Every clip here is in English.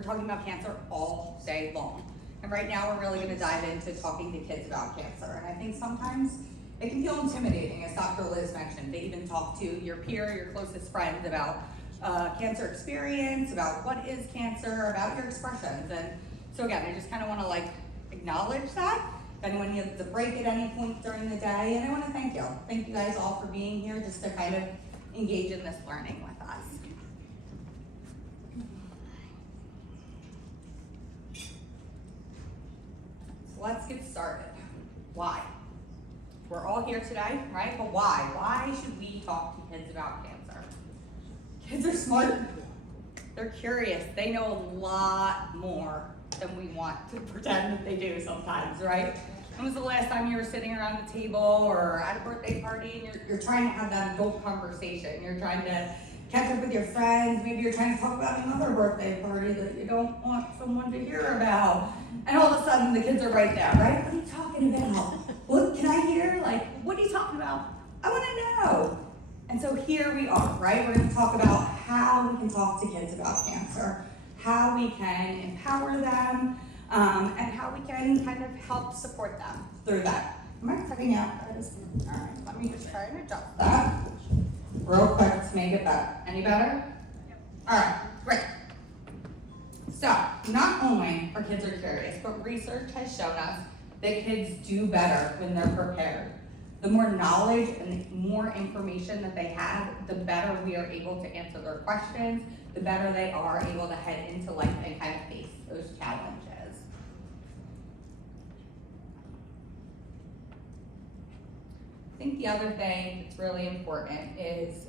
We're talking about cancer all day long. And right now we're really gonna dive into talking to kids about cancer. And I think sometimes it can feel intimidating, as Dr. Liz mentioned, to even talk to your peer, your closest friends about cancer experience, about what is cancer, about your expressions. And so again, I just kind of want to like acknowledge that. If anyone needs a break at any point during the day, and I want to thank you. Thank you guys all for being here just to kind of engage in this learning with us. So let's get started. Why? We're all here today, right? But why? Why should we talk to kids about cancer? Kids are smart. They're curious. They know a lot more than we want to pretend that they do sometimes, right? When was the last time you were sitting around the table or at a birthday party and you're trying to have that adult conversation? You're trying to catch up with your friends. Maybe you're trying to talk about another birthday party that you don't want someone to hear about. And all of a sudden the kids are right there, right? What are you talking about? What can I hear? Like, what are you talking about? I want to know. And so here we are, right? We're going to talk about how we can talk to kids about cancer, how we can empower them, and how we can kind of help support them through that. Am I cutting out? All right, let me just try and adjust that real quick to make it better. Any better? All right, great. So, not only are kids curious, but research has shown us that kids do better when they're prepared. The more knowledge and the more information that they have, the better we are able to answer their questions, the better they are able to head into life and kind of face those challenges. I think the other thing that's really important is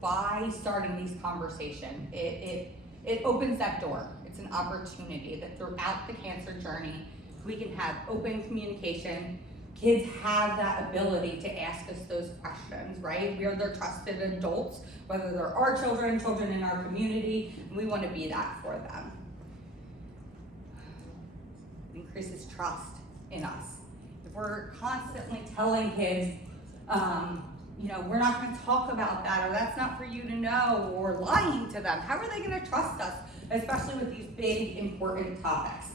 by starting these conversations, it opens that door. It's an opportunity that throughout the cancer journey, we can have open communication. Kids have that ability to ask us those questions, right? We are their trusted adults, whether they're our children, children in our community, and we want to be that for them. It increases trust in us. If we're constantly telling kids, we're not going to talk about that, or that's not for you to know, or lying to them, how are they going to trust us, especially with these big, important topics?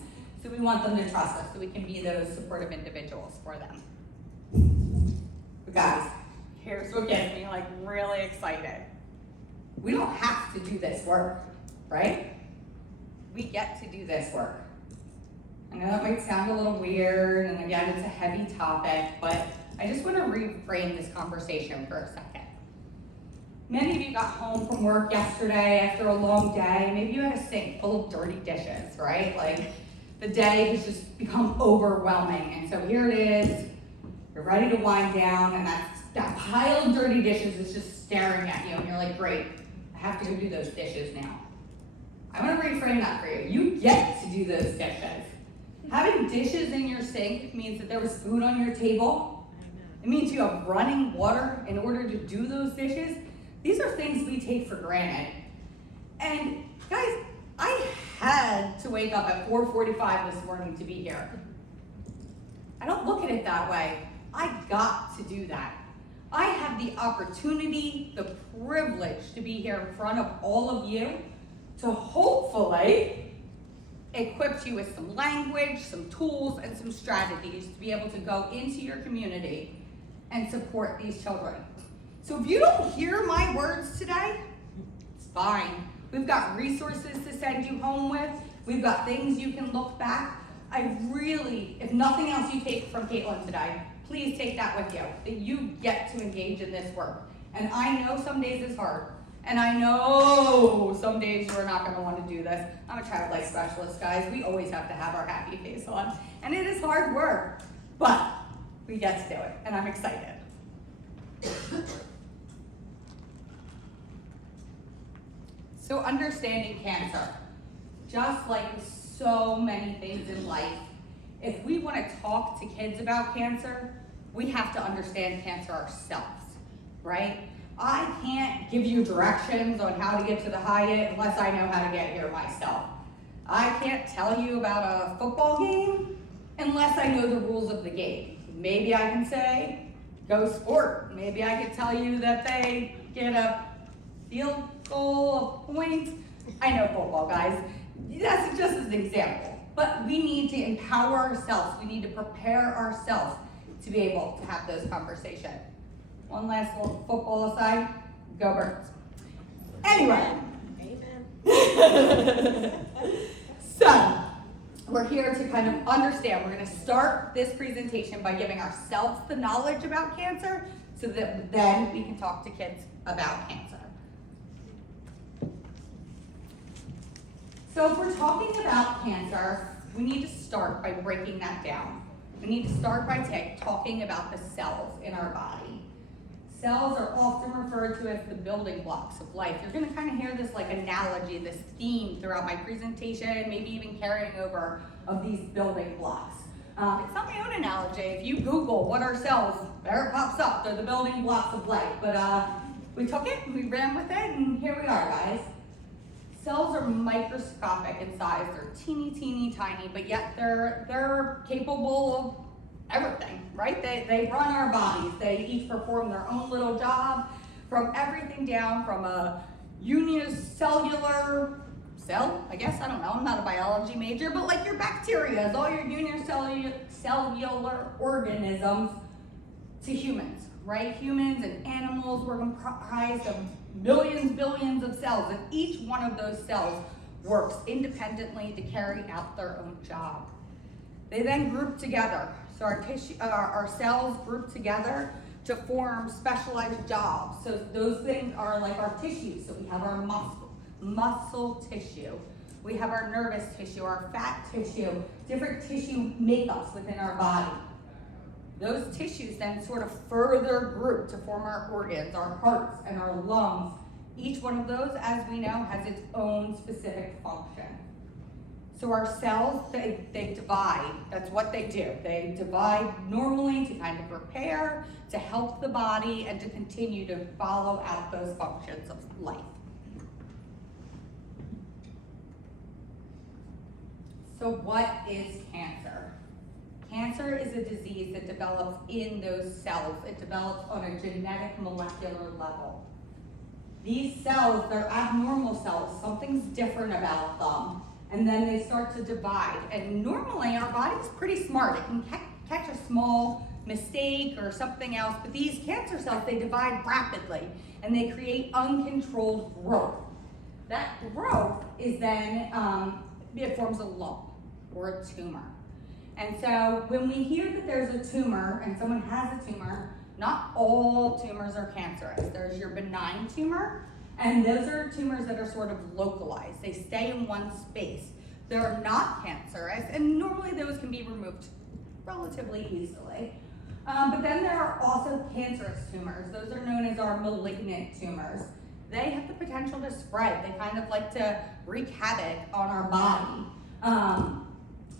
So we want them to trust us so we can be those supportive individuals for them. But guys, here's what gets me like really excited. We don't have to do this work, right? We get to do this work. I know that might sound a little weird, and again, it's a heavy topic, but I just want to reframe this conversation for a second. Many of you got home from work yesterday after a long day. Maybe you had a sink full of dirty dishes, right? Like, the day has just become overwhelming. And so here it is, you're ready to wind down, and that pile of dirty dishes is just staring at you, and you're like, great, I have to go do those dishes now. I want to reframe that for you. You get to do those dishes. Having dishes in your sink means that there was food on your table. It means you have running water in order to do those dishes. These are things we take for granted. And guys, I had to wake up at 4:45 this morning to be here. I don't look at it that way. I got to do that. I have the opportunity, the privilege to be here in front of all of you to hopefully equip you with some language, some tools, and some strategies to be able to go into your community and support these children. So if you don't hear my words today, it's fine. We've got resources to send you home with. We've got things you can look back. I really, if nothing else you take from Caitlin today, please take that with you, that you get to engage in this work. And I know some days it's hard. And I know some days you're not gonna wanna do this. I'm a child life specialist, guys. We always have to have our happy face on. And it is hard work, but we get to do it, and I'm excited. So understanding cancer, just like so many things in life, if we want to talk to kids about cancer, we have to understand cancer ourselves, right? I can't give you directions on how to get to the Hyatt unless I know how to get here myself. I can't tell you about a football game unless I know the rules of the game. Maybe I can say, go sport. Maybe I could tell you that they get a field goal of points. I know football, guys. That's just as an example. But we need to empower ourselves. We need to prepare ourselves to be able to have those conversations. One last little football aside, go Birds. Anyway. Amen. So, we're here to kind of understand. We're going to start this presentation by giving ourselves the knowledge about cancer so that then we can talk to kids about cancer. So if we're talking about cancer, we need to start by breaking that down. We need to start by talking about the cells in our body. Cells are often referred to as the building blocks of life. You're gonna kind of hear this like analogy, this theme throughout my presentation, maybe even carrying over of these building blocks. It's not my own analogy. If you Google what are cells, there it pops up. They're the building blocks of life. But we took it, we ran with it, and here we are, guys. Cells are microscopic in size. They're teeny, teeny, tiny, but yet they're capable of everything, right? They run our bodies. They each perform their own little job, from everything down from a unicellular cell, I guess, I don't know, I'm not a biology major, but like your bacteria, all your unicellular organisms, to humans, right? Humans and animals were comprised of millions, billions of cells, and each one of those cells works independently to carry out their own job. They then group together. So our cells group together to form specialized jobs. So those things are like our tissues. So we have our muscle tissue. We have our nervous tissue, our fat tissue, different tissue makeups within our body. Those tissues then sort of further group to form our organs, our hearts, and our lungs. Each one of those, as we know, has its own specific function. So our cells, they divide. That's what they do. They divide normally to kind of repair, to help the body, and to continue to follow out those functions of life. So what is cancer? Cancer is a disease that develops in those cells. It develops on a genetic molecular level. These cells, they're abnormal cells. Something's different about them. And then they start to divide. And normally our body's pretty smart. It can catch a small mistake or something else, but these cancer cells, they divide rapidly and they create uncontrolled growth. That growth is then, it forms a lump or a tumor. And so when we hear that there's a tumor and someone has a tumor, not all tumors are cancerous. There's your benign tumor, and those are tumors that are sort of localized. They stay in one space. They're not cancerous, and normally those can be removed relatively easily. But then there are also cancerous tumors. Those are known as our malignant tumors. They have the potential to spread. They kind of like to wreak havoc on our body.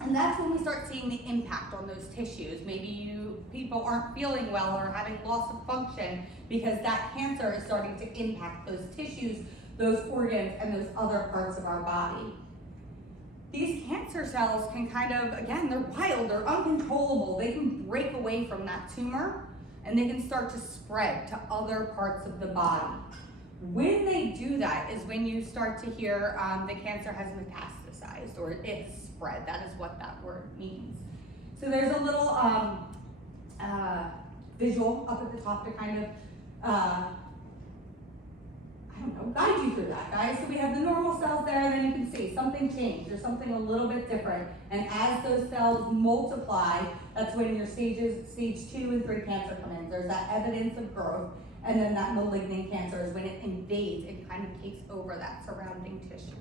And that's when we start seeing the impact on those tissues. Maybe people aren't feeling well or having loss of function because that cancer is starting to impact those tissues, those organs, and those other parts of our body. These cancer cells can kind of, again, they're wild, they're uncontrollable. They can break away from that tumor and they can start to spread to other parts of the body. When they do that is when you start to hear the cancer has metastasized or it's spread. That is what that word means. So there's a little visual up at the top to kind of, guide you through that, guys. So we have the normal cells there, and then you can see something changed. There's something a little bit different. And as those cells multiply, that's when your stage 2 and 3 cancer come in. There's that evidence of growth, and then that malignant cancer is when it invades and kind of takes over that surrounding tissue.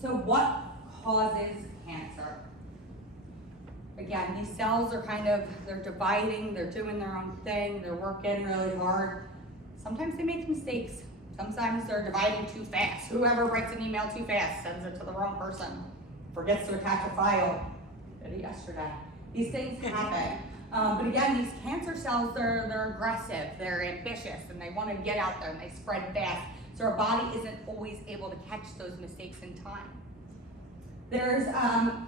So what causes cancer? Again, these cells are they're dividing, they're doing their own thing, they're working really hard. Sometimes they make mistakes. Sometimes they're dividing too fast. Whoever writes an email too fast sends it to the wrong person, forgets to attach a file. Did it yesterday. These things happen. But again, these cancer cells, they're aggressive, they're ambitious, and they want to get out there and they spread fast. So our body isn't always able to catch those mistakes in time.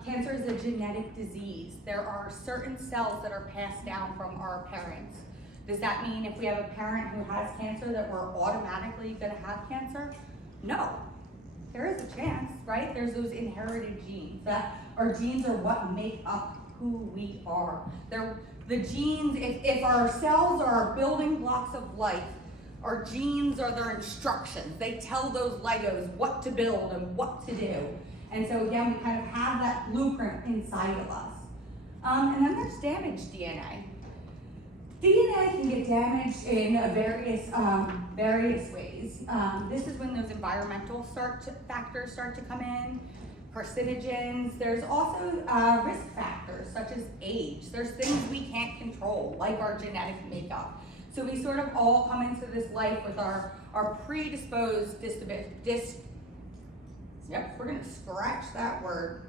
Cancer is a genetic disease. There are certain cells that are passed down from our parents. Does that mean if we have a parent who has cancer that we're automatically gonna have cancer? No. There is a chance, right? There's those inherited genes. Our genes are what make up who we are. They're the genes, if our cells are our building blocks of life, our genes are their instructions. They tell those Legos what to build and what to do. And so again, we kind of have that blueprint inside of us. And then there's damaged DNA. DNA can get damaged in various ways. This is when those environmental factors start to come in, carcinogens. There's also risk factors such as age. There's things we can't control, like our genetic makeup. So we sort of all come into this life with our predisposed yep, we're gonna scratch that word.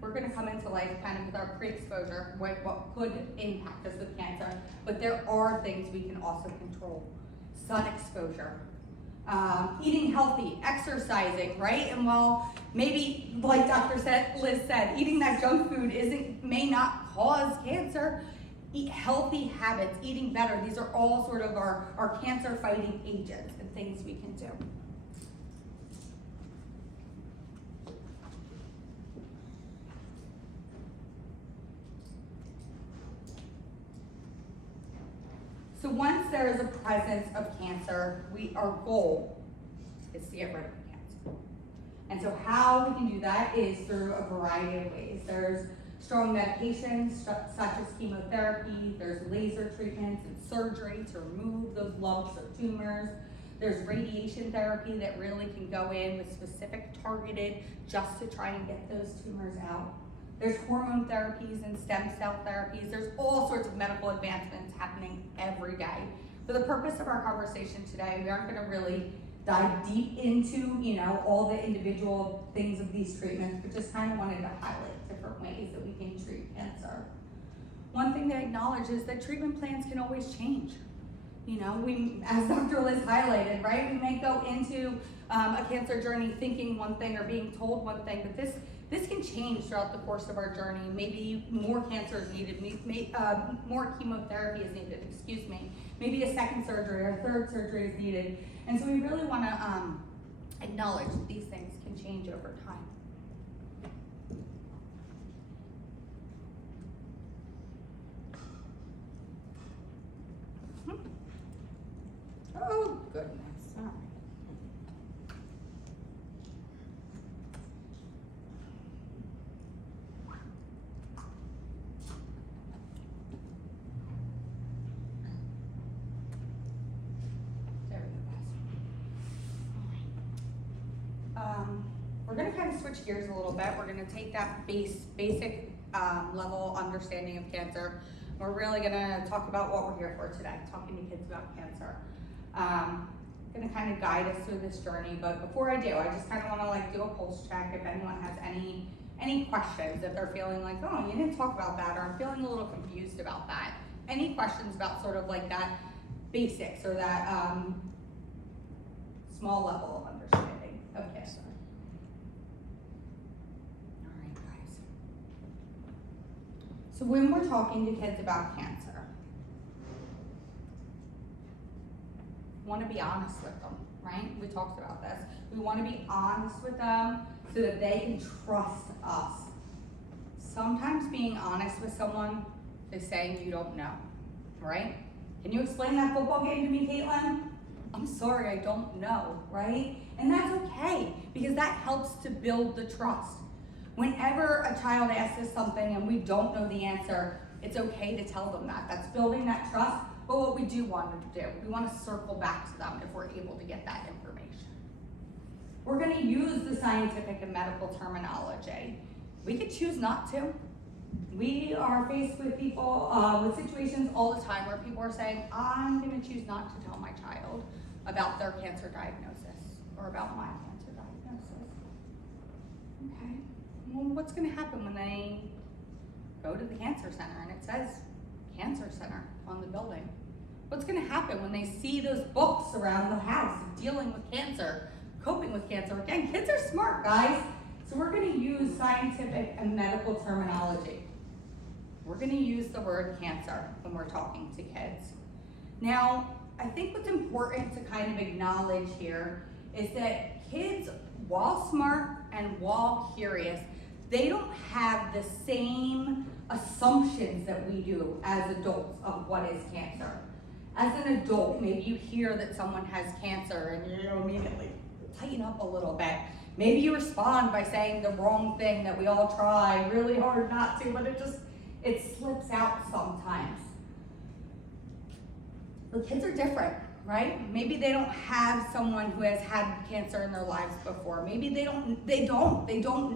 We're gonna come into life kind of with our pre-exposure, what could impact us with cancer, but there are things we can also control. Sun exposure, eating healthy, exercising, right? And while maybe, like Liz said, eating that junk food may not cause cancer, eat healthy habits, eating better. These are all sort of our cancer fighting agents and things we can do. So once there is a presence of cancer, our goal is to get rid of the cancer. And so how we can do that is through a variety of ways. There's strong medications such as chemotherapy, there's laser treatments and surgery to remove those lumps or tumors. There's radiation therapy that really can go in with specific targeted just to try and get those tumors out. There's hormone therapies and stem cell therapies. There's all sorts of medical advancements happening every day. For the purpose of our conversation today, we aren't gonna really dive deep into, all the individual things of these treatments, but just kind of wanted to highlight different ways that we can treat cancer. One thing to acknowledge is that treatment plans can always change. As Dr. Liz highlighted, right? We may go into a cancer journey thinking one thing or being told one thing, but this can change throughout the course of our journey. Maybe more cancer is needed, more chemotherapy is needed, Maybe a second surgery or a third surgery is needed. And so we really want to acknowledge that these things can change over time. Oh, goodness. All right. There we go. We're going to kind of switch gears a little bit. We're going to take that basic level understanding of cancer. We're really going to talk about what we're here for today, talking to kids about cancer. Going to kind of guide us through this journey, but before I do, I just kind of want to do a pulse check if anyone has any questions, if they're feeling like, oh, you didn't talk about that, or I'm feeling a little confused about that. Any questions about sort of that basics or that small level of understanding of cancer? All right, guys. So when we're talking to kids about cancer, want to be honest with them, right? We talked about this. We want to be honest with them so that they can trust us. Sometimes being honest with someone is saying you don't know, right? Can you explain that football game to me, Caitlin? I'm sorry, I don't know, right? And that's okay, because that helps to build the trust. Whenever a child asks us something and we don't know the answer, it's okay to tell them that. That's building that trust. But what we do want to do, we want to circle back to them if we're able to get that information. We're going to use the scientific and medical terminology. We could choose not to. We are faced with people, with situations all the time where people are saying, I'm going to choose not to tell my child about their cancer diagnosis or about my cancer diagnosis. Okay, well, what's going to happen when they go to the cancer center and it says Cancer Center on the building? What's going to happen when they see those books around the house dealing with cancer, coping with cancer? Again, kids are smart, guys. So we're going to use scientific and medical terminology. we're gonna use the word cancer when we're talking to kids. Now, I think what's important to kind of acknowledge here is that kids, while smart and while curious, they don't have the same assumptions that we do as adults of what is cancer. As an adult, maybe you hear that someone has cancer and you immediately tighten up a little bit. Maybe you respond by saying the wrong thing that we all try really hard not to, but it slips out sometimes. The kids are different, right? Maybe they don't have someone who has had cancer in their lives before. Maybe they don't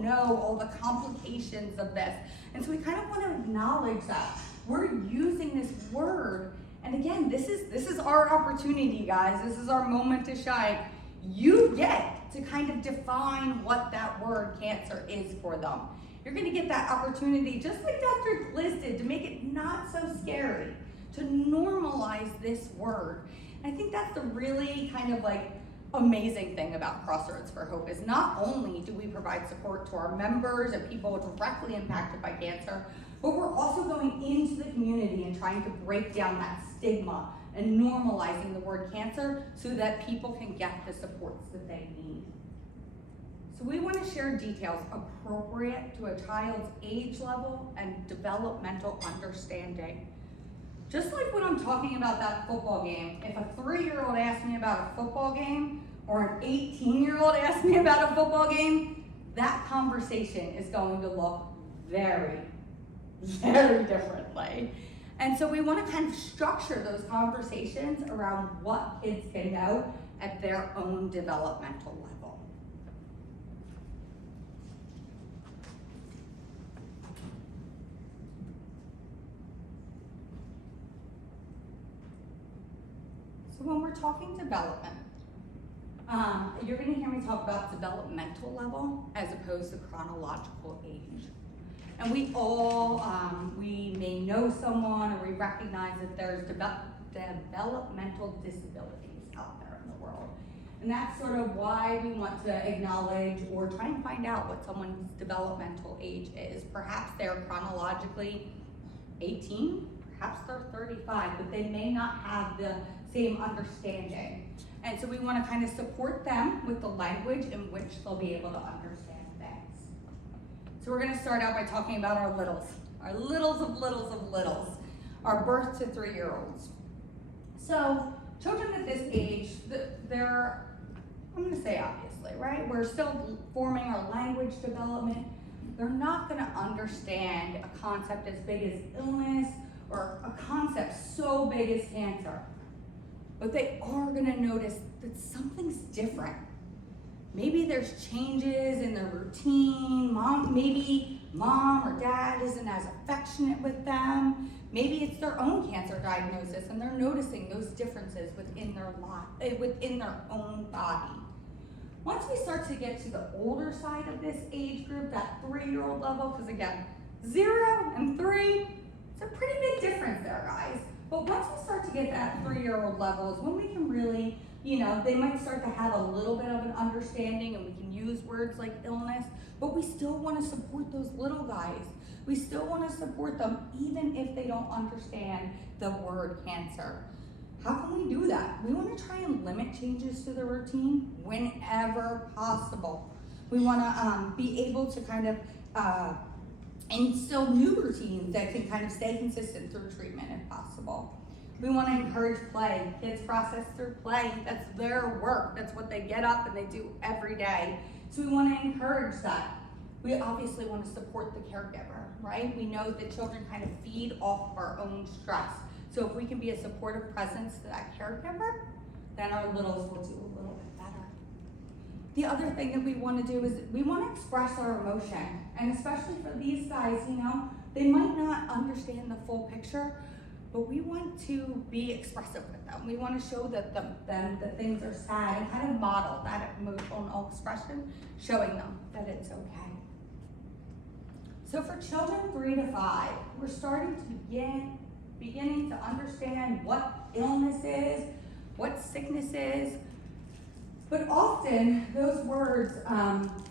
know all the complications of this. And so we kind of want to acknowledge that. We're using this word, and again, this is our opportunity, guys. This is our moment to shine. You get to kind of define what that word cancer is for them. You're gonna get that opportunity, just like Dr. Liz did, to make it not so scary, to normalize this word. And I think that's the really kind of like amazing thing about Crossroads for Hope is not only do we provide support to our members and people directly impacted by cancer, but we're also going into the community and trying to break down that stigma and normalizing the word cancer so that people can get the supports that they need. So we want to share details appropriate to a child's age level and developmental understanding. Just like when I'm talking about that football game, if a 3-year-old asks me about a football game or an 18-year-old asks me about a football game, that conversation is going to look very, very differently. And so we want to kind of structure those conversations around what kids can know at their own developmental level. So when we're talking development, you're going to hear me talk about developmental level as opposed to chronological age. And we all, we may know someone or we recognize that there's developmental disabilities out there in the world. And that's sort of why we want to acknowledge or try and find out what someone's developmental age is. Perhaps they're chronologically 18, perhaps they're 35, but they may not have the same understanding. And so we want to kind of support them with the language in which they'll be able to understand things. So we're going to start out by talking about our littles of littles, our birth to 3-year-olds. So children at this age, they're, I'm going to say obviously, right? We're still forming our language development. They're not going to understand a concept as big as illness or a concept so big as cancer. But they are going to notice that something's different. Maybe there's changes in their routine. Maybe mom or dad isn't as affectionate with them. Maybe it's their own cancer diagnosis and they're noticing those differences within their own body. Once we start to get to the older side of this age group, that 3-year-old level, because again, 0 and 3, it's a pretty big difference there, guys. But once we start to get that 3-year-old level is when we can really, they might start to have a little bit of an understanding and we can use words like illness, but we still want to support those little guys. We still want to support them even if they don't understand the word cancer. How can we do that? We want to try and limit changes to the routine whenever possible. We want to be able to kind of instill new routines that can kind of stay consistent through treatment if possible. We want to encourage play. Kids process through play. That's their work. That's what they get up and they do every day. So we want to encourage that. We obviously want to support the caregiver, right? We know that children kind of feed off of our own stress. So if we can be a supportive presence to that caregiver, then our littles will do a little bit better. The other thing that we want to do is we want to express our emotion. And especially for these guys, they might not understand the full picture, but we want to be expressive with them. We want to show them that things are sad and kind of model that emotional expression, showing them that it's okay. So for children 3 to 5, we're starting to beginning to understand what illness is, what sickness is, But often, those words,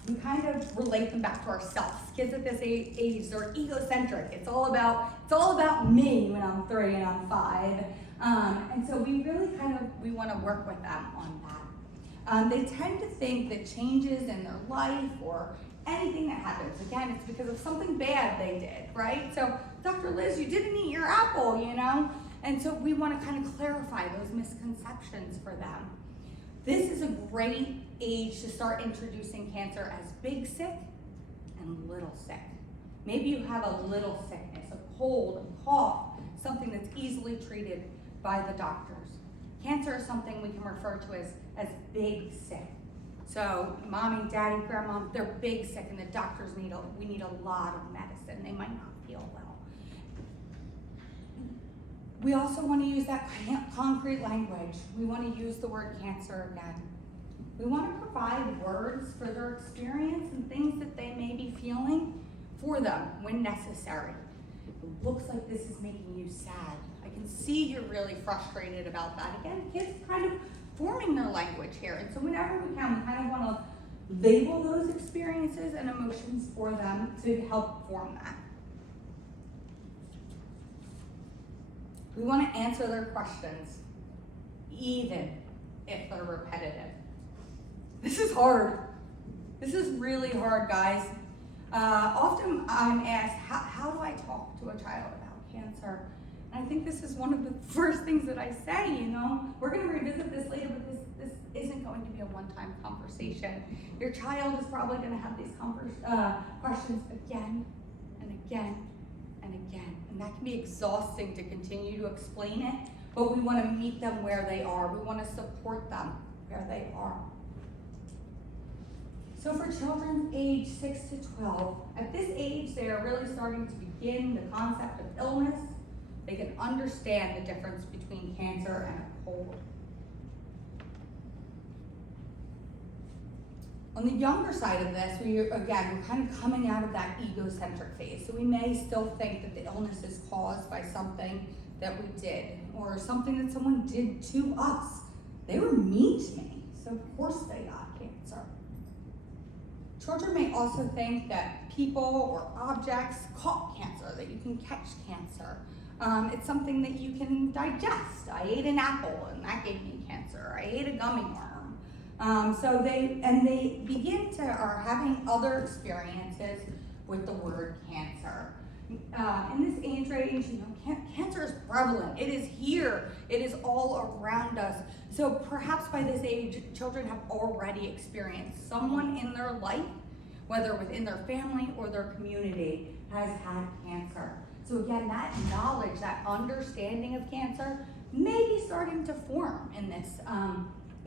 we kind of relate them back to ourselves. Kids at this age, they're egocentric. It's all about me when I'm 3 and I'm 5. And so we really we want to work with them on that. They tend to think that changes in their life or anything that happens, again, it's because of something bad they did, right? So, Dr. Liz, you didn't eat your apple, you know? And so we want to kind of clarify those misconceptions for them. This is a great age to start introducing cancer as big sick and little sick. Maybe you have a little sickness, a cold, a cough, something that's easily treated by the doctors. Cancer is something we can refer to as big sick. So mommy, daddy, grandma, they're big sick and the doctors we need a lot of medicine. They might not feel well. We also want to use that concrete language. We want to use the word cancer again. We want to provide words for their experience and things that they may be feeling for them when necessary. It looks like this is making you sad. I can see you're really frustrated about that. Again, kids kind of forming their language here. And so whenever we can, we kind of want to label those experiences and emotions for them to help form that. We want to answer their questions, even if they're repetitive. This is hard. This is really hard, guys. Often I'm asked, how do I talk to a child about cancer? And I think this is one of the first things that I say, you know. We're going to revisit this later, but this isn't going to be a one-time conversation. Your child is probably going to have these questions again and again and again. And that can be exhausting to continue to explain it, but we want to meet them where they are. We want to support them where they are. So for children age 6 to 12, at this age, they are really starting to begin the concept of illness. They can understand the difference between cancer and a cold. On the younger side of this, we're kind of coming out of that egocentric phase. So we may still think that the illness is caused by something that we did or something that someone did to us. They were mean to me, so of course they got cancer. Children may also think that people or objects cause cancer, that you can catch cancer. It's something that you can digest. I ate an apple and that gave me cancer. I ate a gummy worm. So they begin to are having other experiences with the word cancer. In this age range, you know, cancer is prevalent. It is here. It is all around us. So perhaps by this age, children have already experienced someone in their life, whether within their family or their community, has had cancer. So again, that knowledge, that understanding of cancer may be starting to form in this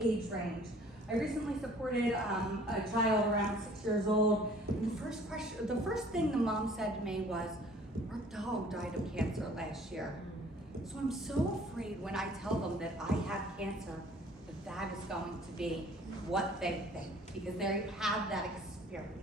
age range. I recently supported a child around 6 years old, and the first thing the mom said to me was, "Our dog died of cancer last year." So I'm so afraid when I tell them that I have cancer, that is going to be what they think, because they have that experience.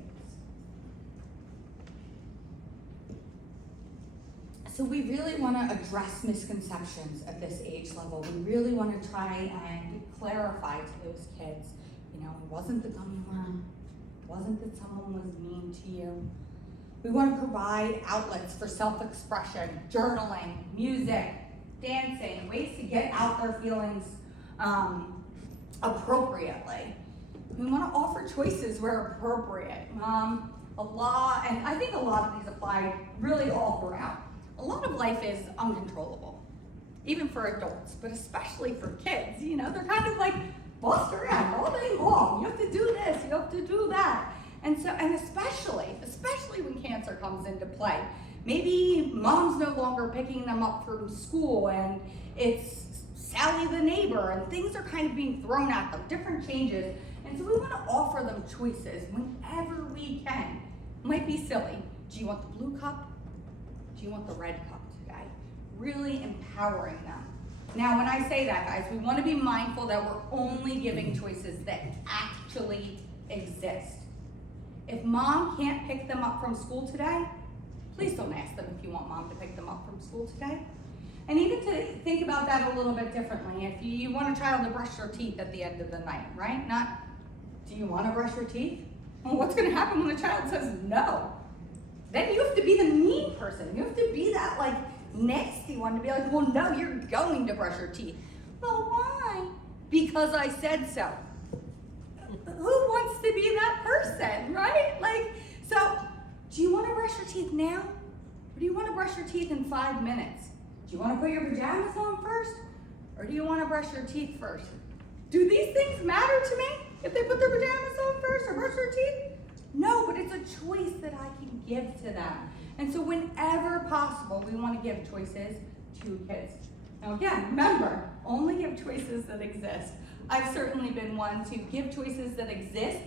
So we really want to address misconceptions at this age level. We really want to try and clarify to those kids, you know, it wasn't the gummy worm, it wasn't that someone was mean to you. We want to provide outlets for self-expression, journaling, music, dancing, ways to get out their feelings appropriately. We want to offer choices where appropriate. And I think a lot of these apply really all throughout. A lot of life is uncontrollable, even for adults, but especially for kids. You know, they're kind of like bossed around all day long. You have to do this, you have to do that. And especially when cancer comes into play. Maybe mom's no longer picking them up from school and it's Sally the neighbor and things are kind of being thrown at them, different changes. And so we want to offer them choices whenever we can. It might be silly. Do you want the blue cup? Do you want the red cup today? Really empowering them. Now, when I say that, guys, we want to be mindful that we're only giving choices that actually exist. If mom can't pick them up from school today, please don't ask them if you want mom to pick them up from school today. And even to think about that a little bit differently, if you want a child to brush their teeth at the end of the night, right? Not do you want to brush your teeth? Well, what's going to happen when the child says no? Then you have to be the mean person. You have to be that like nasty one to be like, well, no, you're going to brush your teeth. Well, why? Because I said so. Who wants to be that person, right? Like, so do you want to brush your teeth now? Or do you want to brush your teeth in 5 minutes? Do you want to put your pajamas on first? Or do you want to brush your teeth first? Do these things matter to me? If they put their pajamas on first or brush their teeth? No, but it's a choice that I can give to them. And so whenever possible, we want to give choices to kids. Now again, remember, only give choices that exist. I've certainly been one to give choices that exist,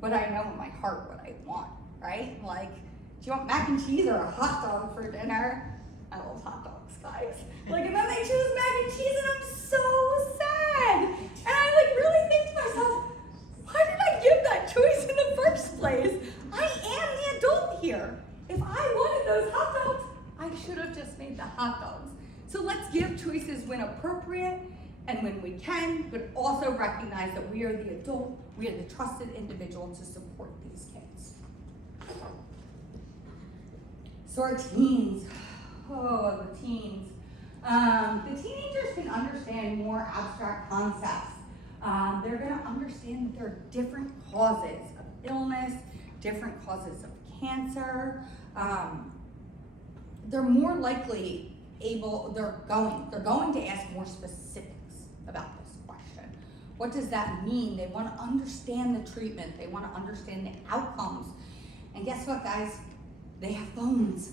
but I know in my heart what I want, right? Like, do you want mac and cheese or a hot dog for dinner? I love hot dogs, guys. Like, and then they choose mac and cheese and I'm so sad. And I like really think to myself, why did I give that choice in the first place? I am the adult here. If I wanted those hot dogs, I should have just made the hot dogs. So let's give choices when appropriate and when we can, but also recognize that we are the adult, we are the trusted individual to support these kids. So our teens, the teens. The teenagers can understand more abstract concepts. They're gonna understand that there are different causes of illness, different causes of cancer. They're more likely they're going to ask more specifics about this question. What does that mean? They want to understand the treatment. They want to understand the outcomes. And guess what, guys? They have phones.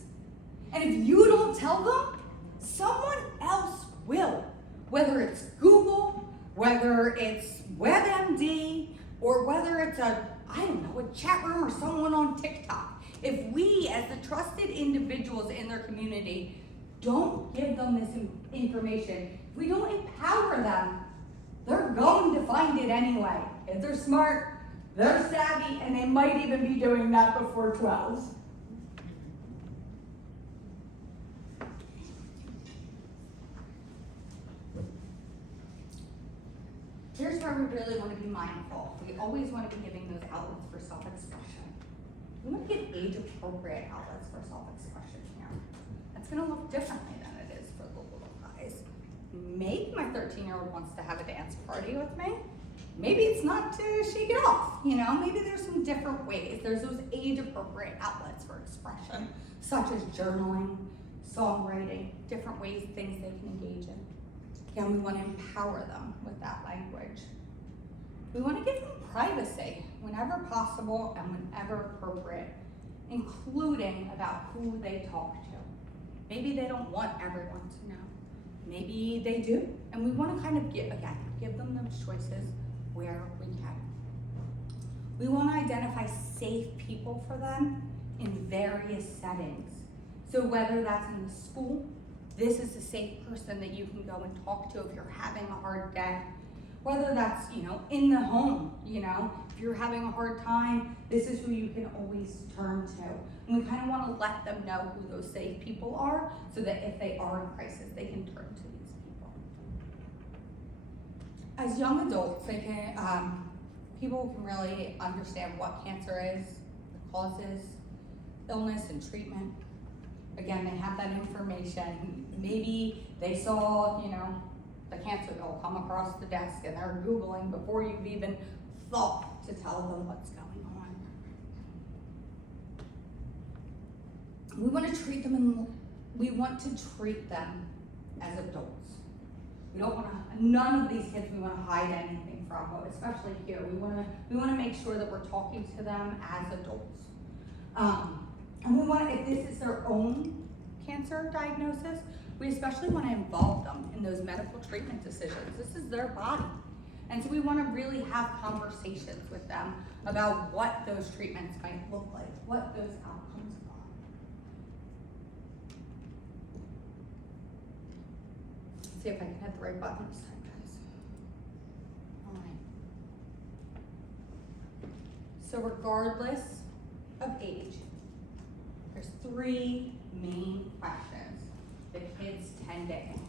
And if you don't tell them, someone else will. Whether it's Google, whether it's WebMD, or whether it's a chat room or someone on TikTok. If we, as the trusted individuals in their community, don't give them this information, if we don't empower them, they're going to find it anyway. If they're smart, they're savvy, and they might even be doing that before 12. Here's where we really want to be mindful. We always want to be giving those outlets for self-expression. We want to give age-appropriate outlets for self-expression here. That's going to look differently than it is for the little guys. Maybe my 13-year-old wants to have a dance party with me. Maybe it's not to shake it off, Maybe there's some different ways. There's those age-appropriate outlets for expression, such as journaling, songwriting, different ways, things they can engage in. Again, we want to empower them with that language. We want to give them privacy whenever possible and whenever appropriate, including about who they talk to. Maybe they don't want everyone to know. Maybe they do. And we want to kind of give them those choices where we can. We want to identify safe people for them in various settings. So whether that's in the school, this is a safe person that you can go and talk to if you're having a hard day. Whether that's, in the home, if you're having a hard time, this is who you can always turn to. And we kind of want to let them know who those safe people are so that if they are in crisis, they can turn to these people. As young adults, people can really understand what cancer is, the causes, illness, and treatment. Again, they have that information. Maybe they saw, the cancer bill come across the desk and they're Googling before you've even thought to tell them what's going on. We want to treat them as adults. None of these kids we want to hide anything from, but especially here. We want to make sure that we're talking to them as adults. And we want to, if this is their own cancer diagnosis, we especially want to involve them in those medical treatment decisions. This is their body. And so we want to really have conversations with them about what those treatments might look like, what those outcomes are. Let's see if I can hit the right button this time, guys. All right. So regardless of age, there's 3 main questions that kids tend to ask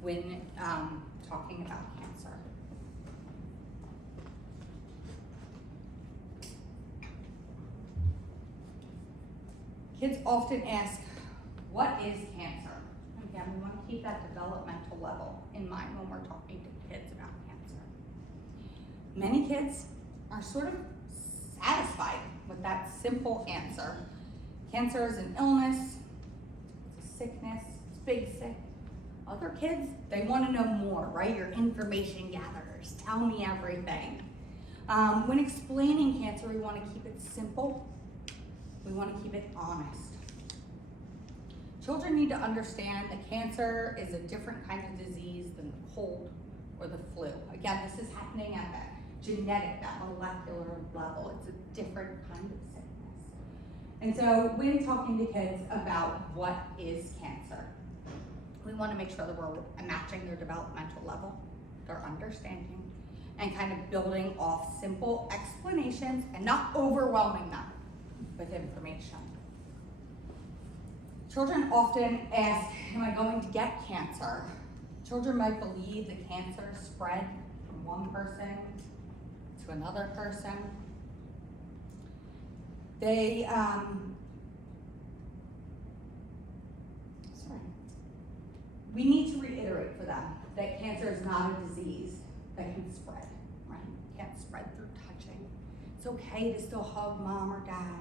when talking about cancer. Kids often ask, what is cancer? Again, we want to keep that developmental level in mind when we're talking to kids about cancer. Many kids are sort of satisfied with that simple answer. Cancer is an illness, it's a sickness, it's big sick. Other kids, they want to know more, right? You're information gatherers, tell me everything. When explaining cancer, we want to keep it simple. We want to keep it honest. Children need to understand that cancer is a different kind of disease than the cold or the flu. Again, this is happening at that genetic, that molecular level. It's a different kind of sickness. And so when talking to kids about what is cancer, we want to make sure that we're matching their developmental level, their understanding, and kind of building off simple explanations and not overwhelming them with information. Children often ask, am I going to get cancer? Children might believe that cancer spread from one person to another person. We need to reiterate for them that cancer is not a disease that can spread, right? It can't spread through touching. It's okay to still hug mom or dad.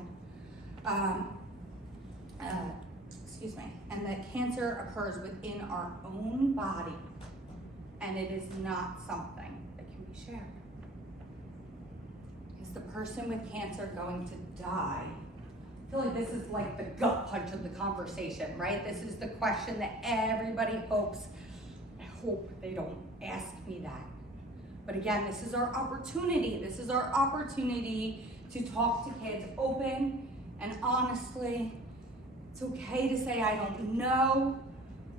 And that cancer occurs within our own body, and it is not something that can be shared. Is the person with cancer going to die? I feel like this is like the gut punch of the conversation, right? This is the question that everybody hopes. I hope they don't ask me that. But again, this is our opportunity. This is our opportunity to talk to kids open and honestly. It's okay to say, I don't know.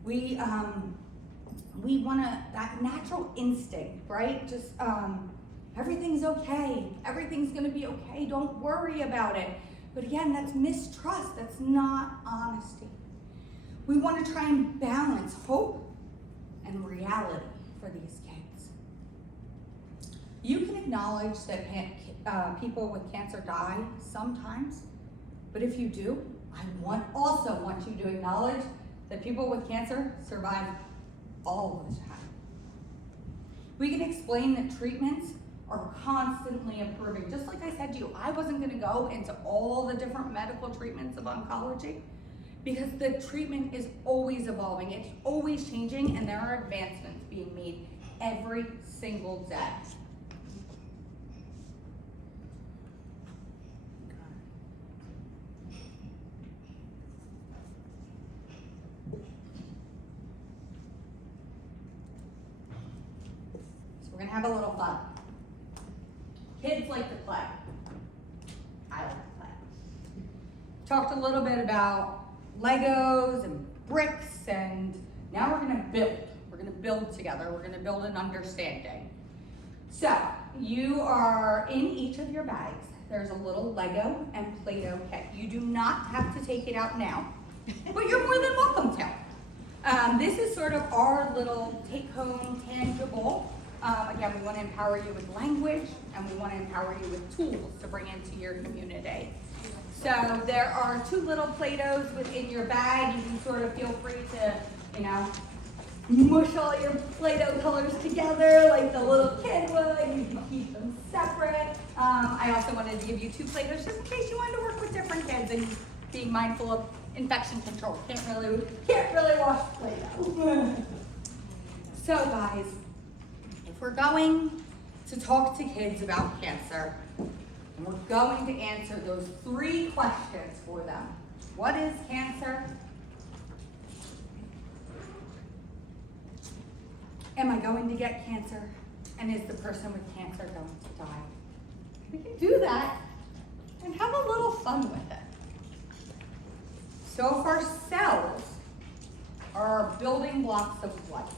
We want that natural instinct, right? Just everything's okay. Everything's gonna be okay. Don't worry about it. But again, that's mistrust. That's not honesty. We want to try and balance hope and reality for these kids. You can acknowledge that people with cancer die sometimes, but if you do, I also want you to acknowledge that people with cancer survive all the time. We can explain that treatments are constantly improving. Just like I said to you, I wasn't gonna go into all the different medical treatments of oncology because the treatment is always evolving, it's always changing, and there are advancements being made every single day. We're gonna have a little fun. Kids like to play. I like to play. Talked a little bit about Legos and bricks, and now we're gonna build. We're gonna build together. We're gonna build an understanding. So, you are in each of your bags. There's a little Lego and Play-Doh kit. You do not have to take it out now, but you're more than welcome to. This is sort of our little take-home tangible. Again, we want to empower you with language, and we want to empower you with tools to bring into your community. So there are 2 little Play-Dohs within your bag. You can sort of feel free to, mush all your Play-Doh colors together like the little kid would. You can keep them separate. I also wanted to give you 2 Play-Dohs just in case you wanted to work with different kids and being mindful of infection control. Can't really wash Play-Doh. So guys, we're going to talk to kids about cancer, and we're going to answer those 3 questions for them. What is cancer? Am I going to get cancer? And is the person with cancer going to die? We can do that and have a little fun with it. So if our cells are our building blocks of life,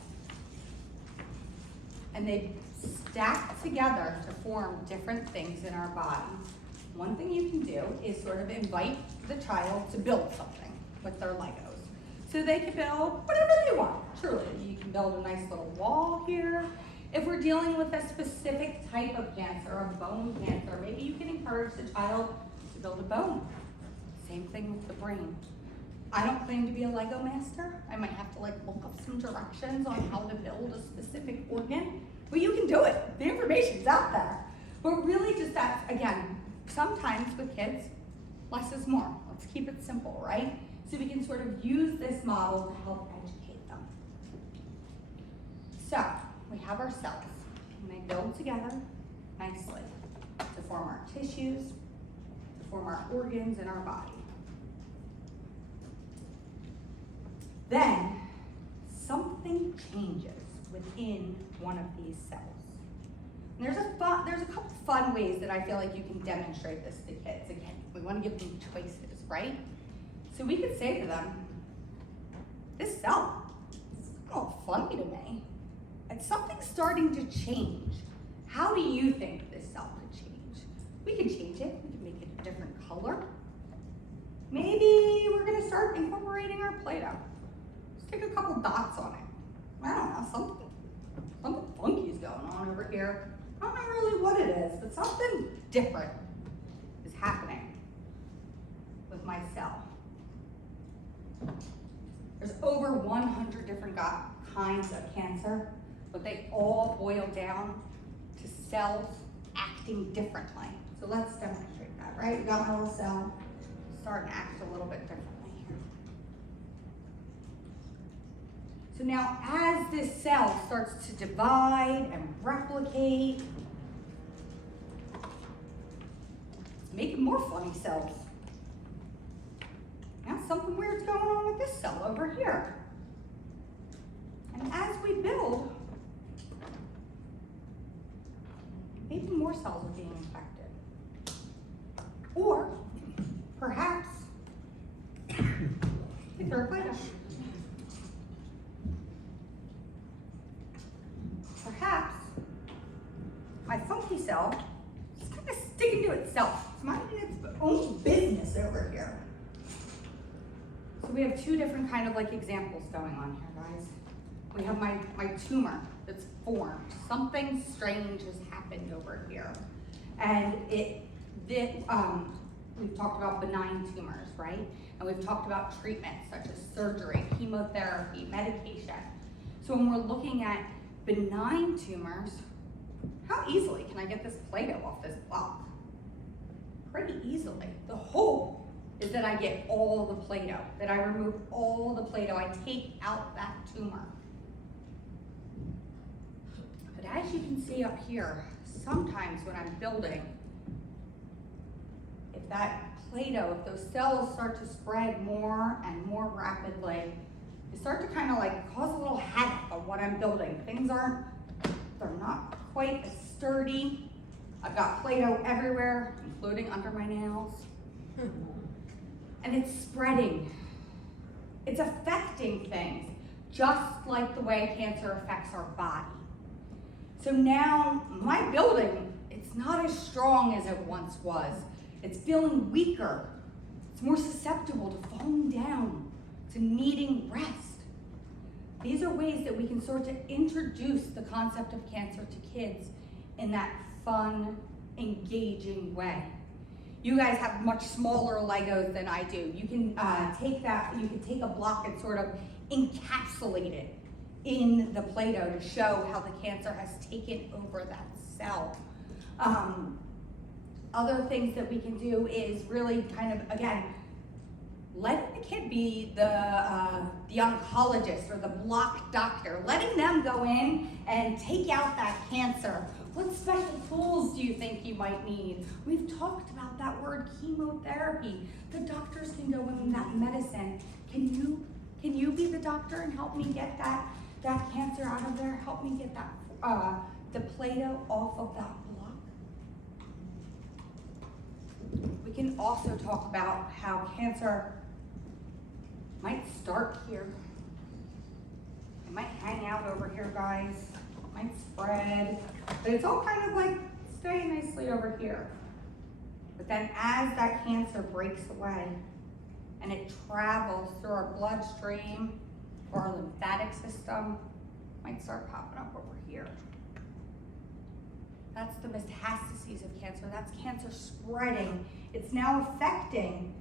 and they stack together to form different things in our bodies, one thing you can do is sort of invite the child to build something with their Legos. So they can build whatever they want, truly. You can build a nice little wall here. If we're dealing with a specific type of cancer, a bone cancer, maybe you can encourage the child to build a bone. Same thing with the brain. I don't claim to be a Lego master. I might have to like look up some directions on how to build a specific organ, but you can do it. The information's out there. But really just that, again, sometimes with kids, less is more. Let's keep it simple, right? So we can sort of use this model to help educate them. So we have our cells, and they build together nicely to form our tissues, to form our organs in our body. Then something changes within one of these cells. And there's a couple fun ways that I feel like you can demonstrate this to kids. Again, we want to give them choices, right? So we could say to them, this cell is all funny to me. And something's starting to change. How do you think this cell could change? We can change it. We can make it a different color. Maybe we're going to start incorporating our Play-Doh. Let's take a couple dots on it. I don't know, something funky is going on over here. I don't know really what it is, but something different is happening with my cell. There's over 100 different kinds of cancer, but they all boil down to cells acting differently. So let's demonstrate that, right? We got my little cell starting to act a little bit differently here. So now as this cell starts to divide and replicate, it's making more funny cells. Now something weird's going on with this cell over here. And as we build, maybe more cells are being infected. Or perhaps they throw a Play-Doh. Perhaps my funky cell is kind of sticking to itself. It's minding its own business over here. So we have two different kind of like examples going on here, guys. We have my tumor that's formed. Something strange has happened over here. And we've talked about benign tumors, right? And we've talked about treatments such as surgery, chemotherapy, medication. So when we're looking at benign tumors, how easily can I get this Play-Doh off this block? Pretty easily. The hope is that I get all the Play-Doh, that I remove all the Play-Doh, I take out that tumor. But as you can see up here, sometimes when I'm building, if that Play-Doh, if those cells start to spread more and more rapidly, they start to kind of like cause a little havoc on what I'm building. They're not quite as sturdy. I've got Play-Doh everywhere, including under my nails. And it's spreading. It's affecting things, just like the way cancer affects our body. So now my building, it's not as strong as it once was. It's feeling weaker. It's more susceptible to falling down, to needing rest. These are ways that we can sort of introduce the concept of cancer to kids in that fun, engaging way. You guys have much smaller Legos than I do. You can take a block and sort of encapsulate it in the Play-Doh to show how the cancer has taken over that cell. Other things that we can do is really kind of, again, letting the kid be the oncologist or the block doctor, letting them go in and take out that cancer. What special tools do you think you might need? We've talked about that word chemotherapy. The doctors can go in with that medicine. Can you be the doctor and help me get that cancer out of there? Help me get that the Play-Doh off of that block? We can also talk about how cancer might start here. It might hang out over here, guys. It might spread, but it's all kind of like staying nicely over here. But then as that cancer breaks away and it travels through our bloodstream or our lymphatic system, it might start popping up over here. That's the metastases of cancer. That's cancer spreading. It's now affecting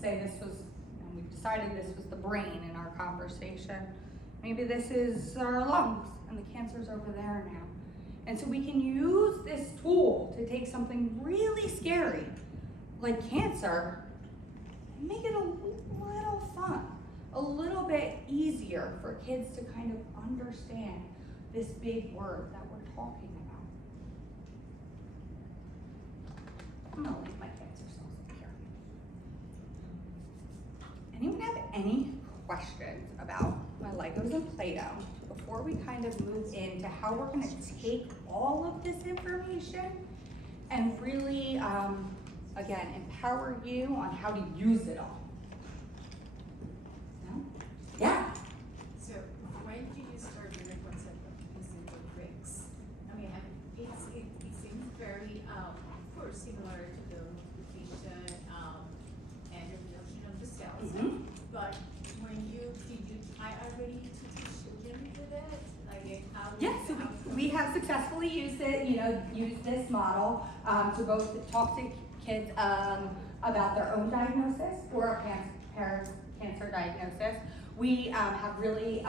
say this was, and we've decided this was the brain in our conversation. Maybe this is our lungs and the cancer's over there now. And so we can use this tool to take something really scary, like cancer, and make it a little fun, a little bit easier for kids to kind of understand this big word that we're talking about. I'm gonna leave my cancer cells up here. Anyone have any questions about my Legos and Play-Doh before we kind of move into how we're gonna take all of this information and really, again, empower you on how to use it all? No? Yeah? So when did you start with the concept of using the bricks? I mean, it seems very, of course, similar to the multiplication and the reduction of the cells. Mm-hmm. But did you try already to teach children with it? Like how? Yes, so we have successfully used it, used this model to both talk to kids about their own diagnosis or a parent's cancer diagnosis. We have really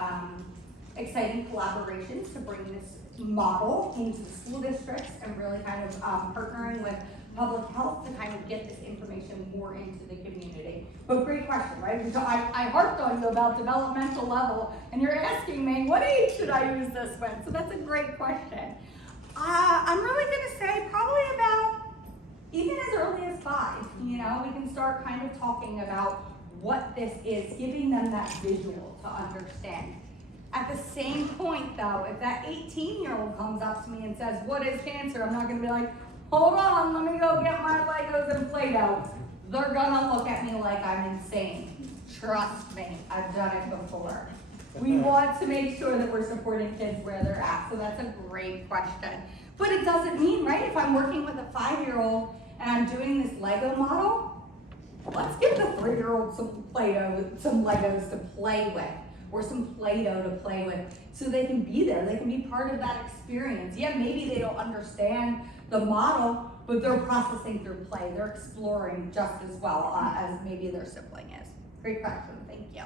exciting collaborations to bring this model into the school districts and really kind of partnering with public health to kind of get this information more into the community. But great question, right? So I harped on you about developmental level, and you're asking me, what age should I use this with? So that's a great question. I'm really gonna say probably about even as early as 5, we can start kind of talking about what this is, giving them that visual to understand. At the same point though, if that 18-year-old comes up to me and says, what is cancer? I'm not gonna be like, hold on, let me go get my Legos and Play-Doh. They're gonna look at me like I'm insane. Trust me, I've done it before. We want to make sure that we're supporting kids where they're at, so that's a great question. But it doesn't mean, right, if I'm working with a 5-year-old and I'm doing this Lego model, let's give the 3-year-old some Play-Doh, some Legos to play with, or some Play-Doh to play with, so they can be there, they can be part of that experience. Yeah, maybe they don't understand the model, but they're processing through play, they're exploring just as well as maybe their sibling is. Great question, thank you.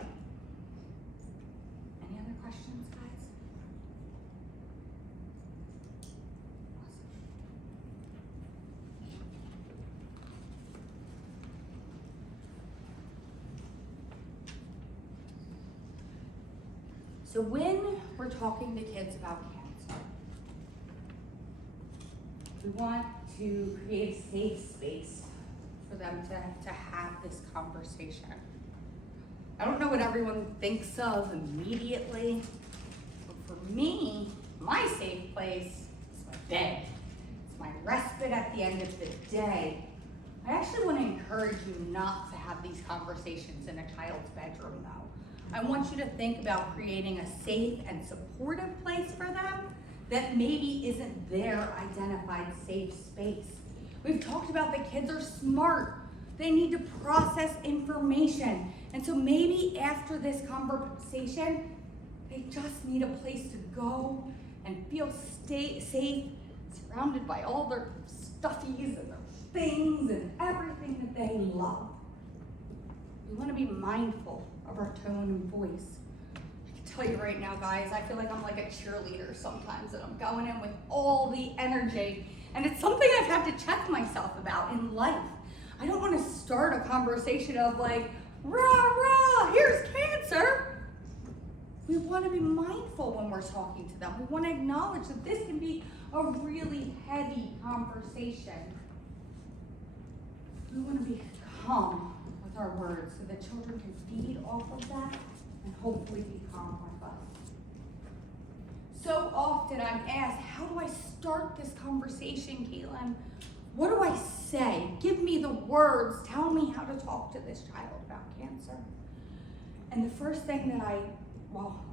Any other questions, guys? So when we're talking to kids about cancer, we want to create a safe space for them to have this conversation. I don't know what everyone thinks of immediately, but for me, my safe place is my bed. It's my respite at the end of the day. I actually want to encourage you not to have these conversations in a child's bedroom though. I want you to think about creating a safe and supportive place for them that maybe isn't their identified safe space. We've talked about the kids are smart. They need to process information. And so maybe after this conversation, they just need a place to go and feel safe, surrounded by all their stuffies and their things and everything that they love. We want to be mindful of our tone and voice. I can tell you right now, guys, I feel like I'm like a cheerleader sometimes, and I'm going in with all the energy, and it's something I've had to check myself about in life. I don't want to start a conversation of like, rah, rah, here's cancer. We want to be mindful when we're talking to them. We want to acknowledge that this can be a really heavy conversation. We want to be calm with our words so that children can feed off of that and hopefully be calm with us. So often I'm asked, how do I start this conversation, Caitlin? What do I say? Give me the words. Tell me how to talk to this child about cancer. And the first thing that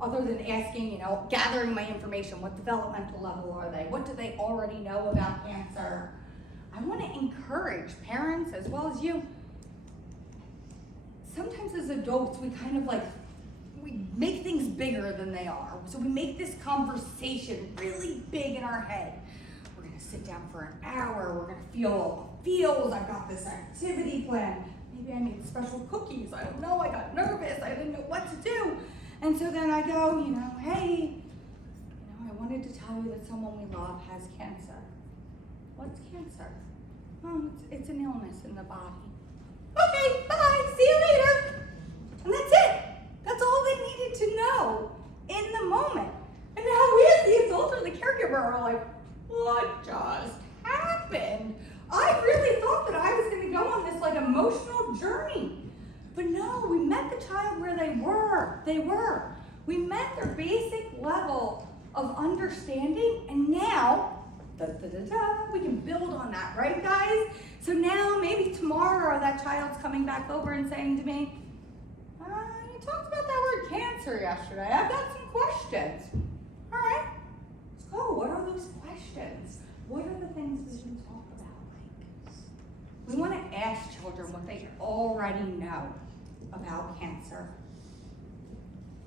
other than asking, gathering my information, what developmental level are they? What do they already know about cancer? I want to encourage parents as well as you. Sometimes as adults, we kind of we make things bigger than they are. So we make this conversation really big in our head. We're gonna sit down for an hour. We're gonna feel all the feels. I've got this activity plan. maybe I made special cookies. I don't know. I got nervous. I didn't know what to do. And so then I go, hey, I wanted to tell you that someone we love has cancer. What's cancer? Oh, it's an illness in the body. Okay, bye, see you later. And that's it. That's all they needed to know in the moment. And now we as the adult or the caregiver are like, what just happened? I really thought that I was gonna go on this like emotional journey. But no, we met the child where they were. We met their basic level of understanding, and now, we can build on that, right guys? So now, maybe tomorrow, that child's coming back over and saying to me, you talked about that word cancer yesterday. I've got some questions. All right, let's go. What are those questions? What are the things we can talk about? We want to ask children what they already know about cancer.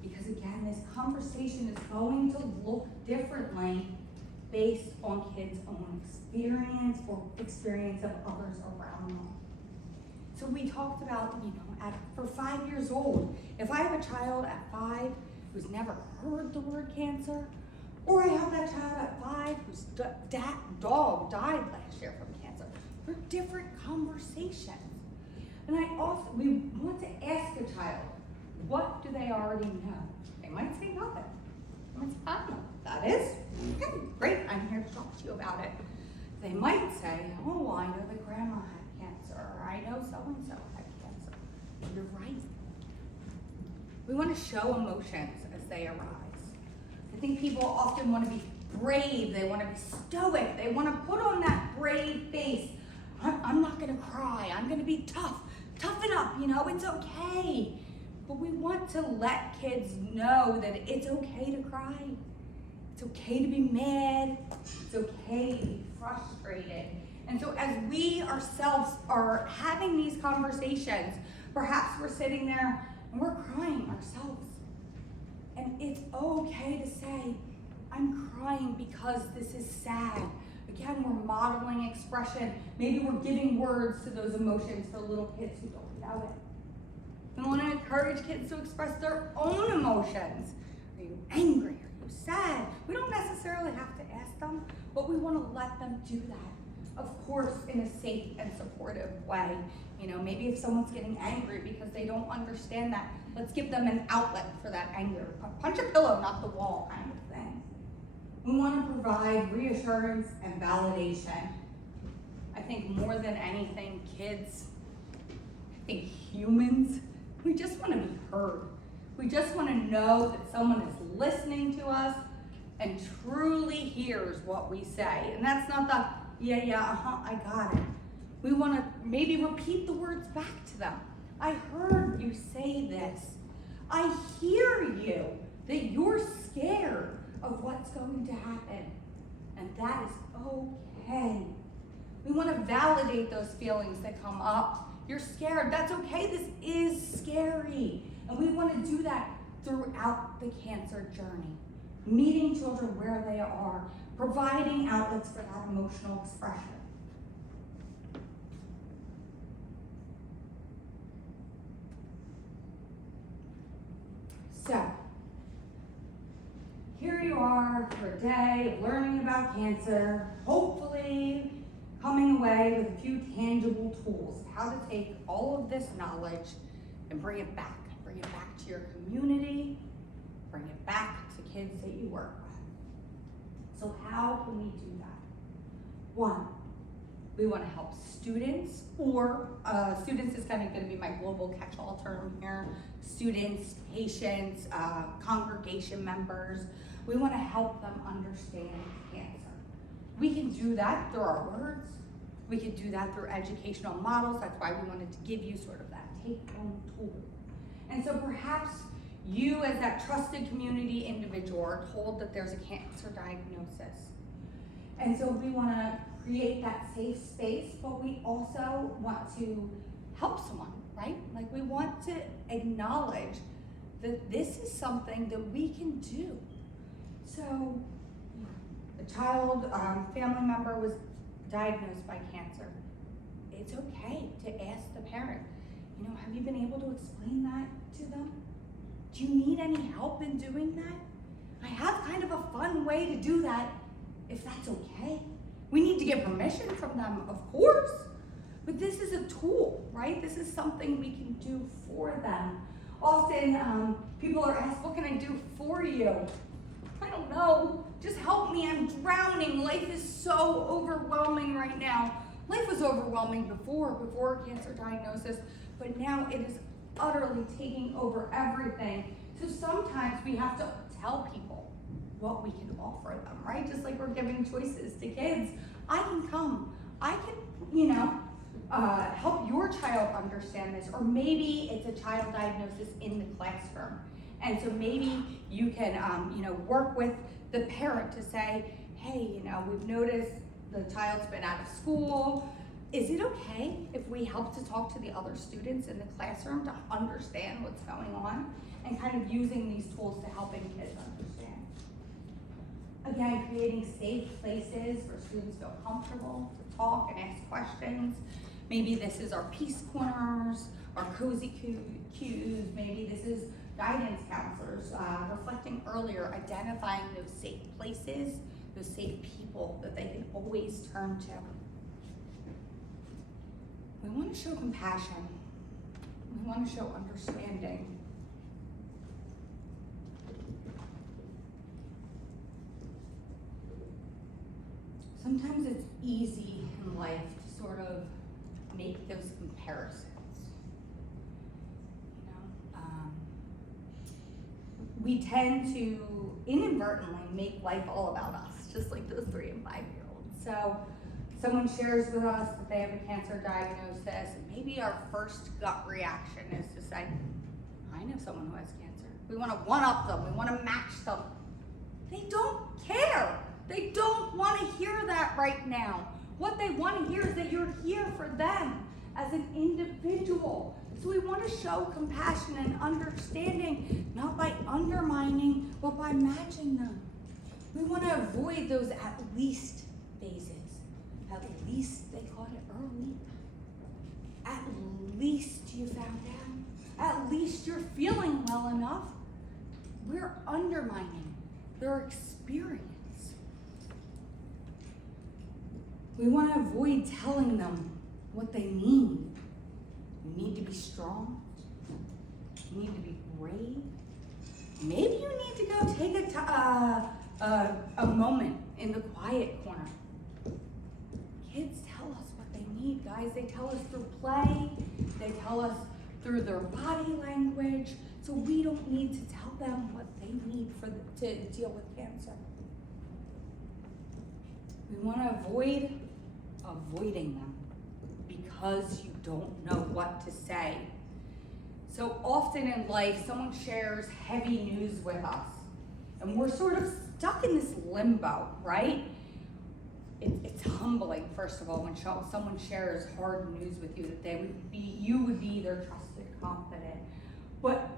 Because again, this conversation is going to look differently based on kids' own experience or experience of others around them. So we talked about, for 5 years old, if I have a child at 5 who's never heard the word cancer, or I have that child at 5 whose dog died last year from cancer, they're different conversations. And we want to ask a child, what do they already know? They might say nothing. They might say, I don't know what that is. Okay, great, I'm here to talk to you about it. They might say, oh, I know that grandma had cancer, or I know so-and-so had cancer. You're right. We want to show emotions as they arise. I think people often want to be brave, they want to be stoic, they want to put on that brave face. I'm not going to cry, I'm going to be tough. Toughen up, it's okay. But we want to let kids know that it's okay to cry. It's okay to be mad. It's okay to be frustrated. And so as we ourselves are having these conversations, perhaps we're sitting there and we're crying ourselves. And it's okay to say, I'm crying because this is sad. Again, we're modeling expression. Maybe we're giving words to those emotions for little kids who don't know it. We want to encourage kids to express their own emotions. Are you angry? Are you sad? We don't necessarily have to ask them, but we want to let them do that. Of course, in a safe and supportive way. Maybe if someone's getting angry because they don't understand that, let's give them an outlet for that anger. Punch a pillow, not the wall kind of thing. We want to provide reassurance and validation. I think more than anything, kids, humans, we just want to be heard. We just want to know that someone is listening to us and truly hears what we say. And that's not the, I got it. We want to maybe repeat the words back to them. I heard you say this. I hear you, that you're scared of what's going to happen. And that is okay. We want to validate those feelings that come up. You're scared, that's okay, this is scary. And we want to do that throughout the cancer journey. Meeting children where they are, providing outlets for that emotional expression. So, here you are for a day of learning about cancer, hopefully coming away with a few tangible tools of how to take all of this knowledge and bring it back to your community, bring it back to kids that you work with. So how can we do that? One, we want to help students, or students is kind of going to be my global catch-all term here. Students, patients, congregation members. We want to help them understand cancer. We can do that through our words. We can do that through educational models. That's why we wanted to give you sort of that take-home tool. And so perhaps you as that trusted community individual are told that there's a cancer diagnosis. And so we want to create that safe space, but we also want to help someone, right? Like we want to acknowledge that this is something that we can do. So a child, family member was diagnosed by cancer. It's okay to ask the parent, Have you been able to explain that to them? Do you need any help in doing that? I have kind of a fun way to do that, if that's okay. We need to get permission from them, of course, but this is a tool, right? This is something we can do for them. Often, people are asked, what can I do for you? I don't know, just help me, I'm drowning. Life is so overwhelming right now. Life was overwhelming before cancer diagnosis, but now it is utterly taking over everything. So sometimes we have to tell people what we can offer them, right? Just like we're giving choices to kids. I can come, I can, help your child understand this, or maybe it's a child diagnosis in the classroom. And so maybe you can, work with the parent to say, hey, we've noticed the child's been out of school. Is it okay if we help to talk to the other students in the classroom to understand what's going on? And kind of using these tools to helping kids understand. Again, creating safe places where students feel comfortable to talk and ask questions. Maybe this is our peace corners, our cozy cues. Maybe this is guidance counselors, reflecting earlier, identifying those safe places, those safe people that they can always turn to. We want to show compassion. We want to show understanding. Sometimes it's easy in life to sort of make those comparisons. We tend to inadvertently make life all about us, just like those 3 and 5-year-olds. So someone shares with us that they have a cancer diagnosis, and maybe our first gut reaction is to say, I know someone who has cancer. We want to one-up them, we want to match them. They don't care. They don't want to hear that right now. What they want to hear is that you're here for them as an individual. So we want to show compassion and understanding, not by undermining, but by matching them. We want to avoid those at least phases. At least they caught it early. At least you found out. At least you're feeling well enough. We're undermining their experience. We want to avoid telling them what they need. You need to be strong. You need to be brave. Maybe you need to go take a moment in the quiet corner. Kids tell us what they need, guys. They tell us through play. They tell us through their body language. So we don't need to tell them what they need to deal with cancer. We want to avoid avoiding them because you don't know what to say. So often in life, someone shares heavy news with us, and we're sort of stuck in this limbo, right? It's humbling, first of all, when someone shares hard news with you that you would be their trusted confidant. But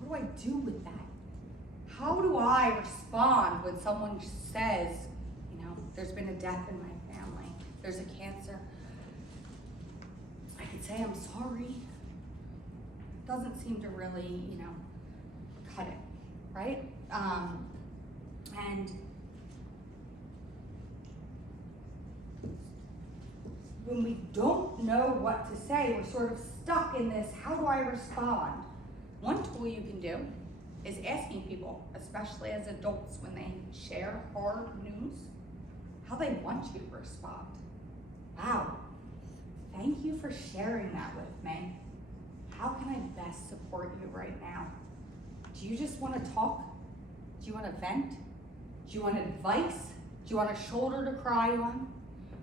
what do I do with that? How do I respond when someone says, there's been a death in my family, there's a cancer? I can say I'm sorry. It doesn't seem to really, cut it, right? And when we don't know what to say, we're sort of stuck in this, how do I respond? One tool you can do is asking people, especially as adults, when they share hard news, how they want you to respond. Wow, thank you for sharing that with me. How can I best support you right now? Do you just want to talk? Do you want to vent? Do you want advice? Do you want a shoulder to cry on?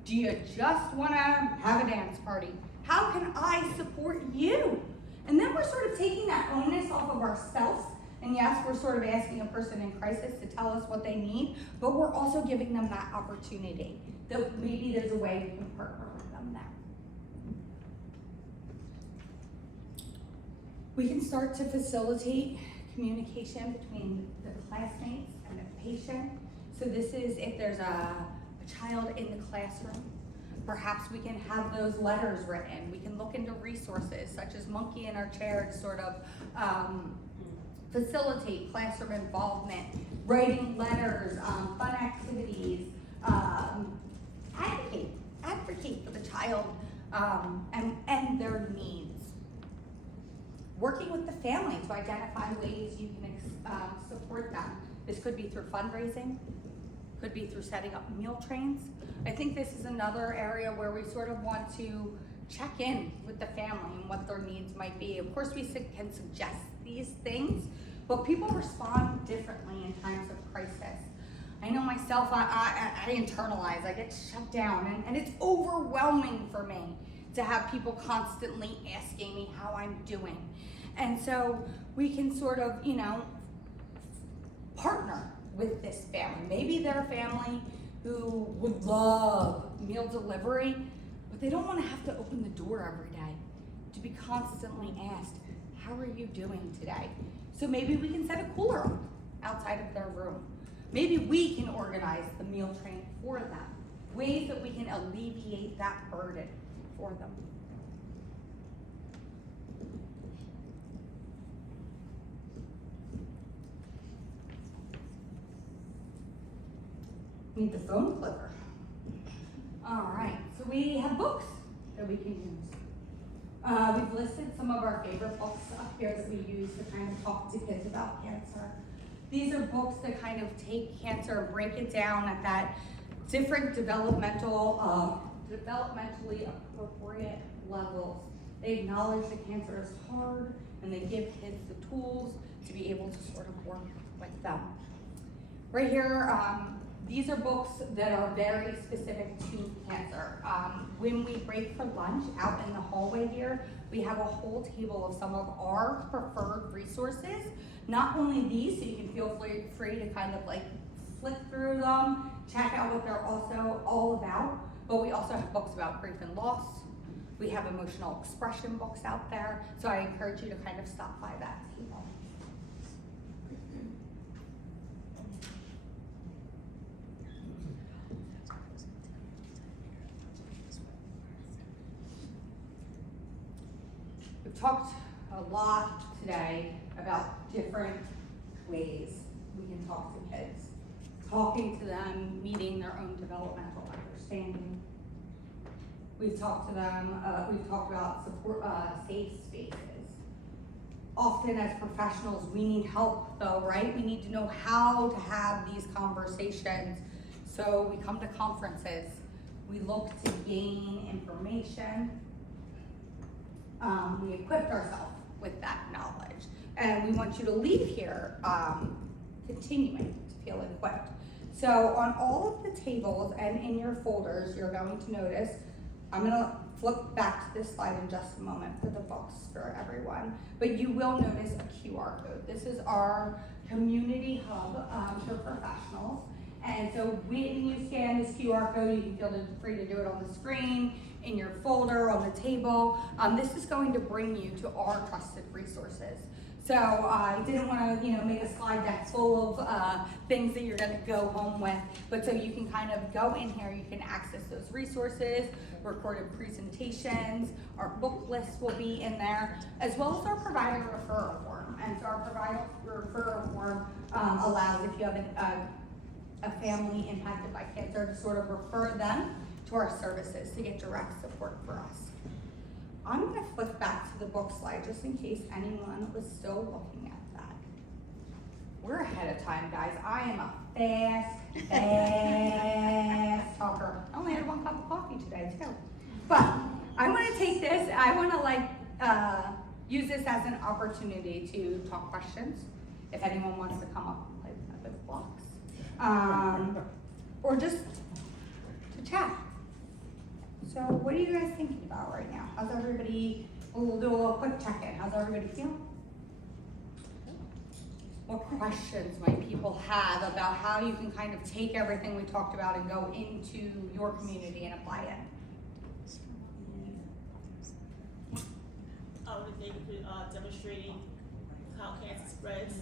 Do you just want to have a dance party? How can I support you? And then we're sort of taking that onus off of ourselves. And yes, we're sort of asking a person in crisis to tell us what they need, but we're also giving them that opportunity that maybe there's a way we can partner with them there. We can start to facilitate communication between the classmates and the patient. So this is if there's a child in the classroom Perhaps we can have those letters written. We can look into resources such as Monkey in Our Chair to sort of facilitate classroom involvement, writing letters, fun activities, advocate for the child and their needs. Working with the family to identify ways you can support them. This could be through fundraising, could be through setting up meal trains. I think this is another area where we sort of want to check in with the family and what their needs might be. Of course, we can suggest these things, but people respond differently in times of crisis. I know myself, I internalize, I get shut down, and it's overwhelming for me to have people constantly asking me how I'm doing. And so we can sort of, partner with this family. Maybe they're a family who would love meal delivery, but they don't want to have to open the door every day to be constantly asked, how are you doing today? So maybe we can set a cooler up outside of their room. Maybe we can organize the meal train for them. Ways that we can alleviate that burden for them. Need the phone clicker. All right, so we have books that we can use. We've listed some of our favorite books up here that we use to kind of talk to kids about cancer. These are books that kind of take cancer and break it down at that different developmentally appropriate levels. They acknowledge that cancer is hard, and they give kids the tools to be able to sort of work with them. Right here, these are books that are very specific to cancer. When we break for lunch out in the hallway here, we have a whole table of some of our preferred resources. Not only these, so you can feel free to kind of like flip through them, check out what they're also all about, but we also have books about grief and loss. We have emotional expression books out there, so I encourage you to kind of stop by that table. We've talked a lot today about different ways we can talk to kids. Talking to them, meeting their own developmental understanding. We've talked to them, we've talked about support, safe spaces. Often as professionals, we need help though, right? We need to know how to have these conversations. So we come to conferences, we look to gain information. We equipped ourselves with that knowledge. And we want you to leave here continuing to feel equipped. So on all of the tables and in your folders, you're going to notice, I'm gonna flip back to this slide in just a moment for the books for everyone, but you will notice a QR code. This is our community hub for professionals. And so when you scan this QR code, you can feel free to do it on the screen, in your folder, on the table. This is going to bring you to our trusted resources. So I didn't want to, make a slide deck full of things that you're going to go home with, but so you can kind of go in here, you can access those resources, recorded presentations, our book list will be in there, as well as our provider referral form. And so our provider referral form allows, if you have a family impacted by cancer, to sort of refer them to our services to get direct support for us. I'm going to flip back to the book slide just in case anyone was still looking at that. We're ahead of time, guys. I am a fast talker. I only had 1 cup of coffee today, too. But I want to take this, I want to use this as an opportunity to talk questions. If anyone wants to come up and play with blocks. Or just to chat. So what are you guys thinking about right now? How's everybody, we'll do a little quick check-in. How's everybody feeling? What questions might people have about how you can kind of take everything we talked about and go into your community and apply it? I would think demonstrating how cancer spreads the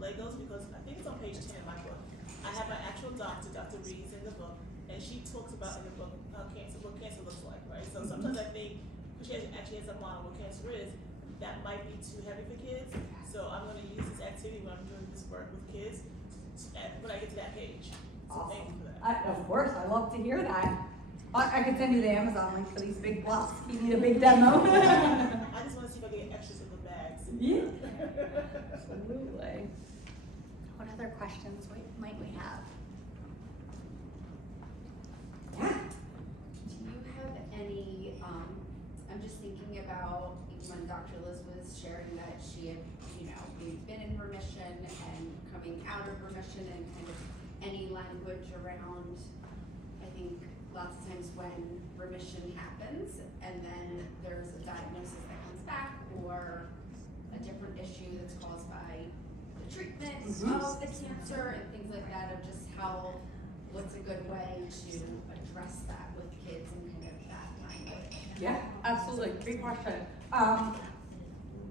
Legos, because I think it's on page 10 of my book. I have an actual doctor, Dr. Reed's in the book, and she talks about in the book cancer, what cancer looks like, right? So sometimes I think, because she actually has a model what cancer is, that might be too heavy for kids. So I'm going to use this activity when I'm doing this work with kids when I get to that page. So Awesome. thank you for that. Of course, I love to hear that. I could send you the Amazon link for these big blocks. You need a big demo. I just want to see if I can get extras in the bags. Yeah. Absolutely. What other questions might we have? Yeah. Do you have any, I'm just thinking about when Dr. Liz was sharing that she had, we've been in remission and coming out of remission, and kind of any language around, I think lots of times when remission happens and then there's a diagnosis that comes back or a different issue that's caused by the treatment of the cancer and things like that, of just what's a good way to address that with kids and kind of that language? Yeah, absolutely. Great question.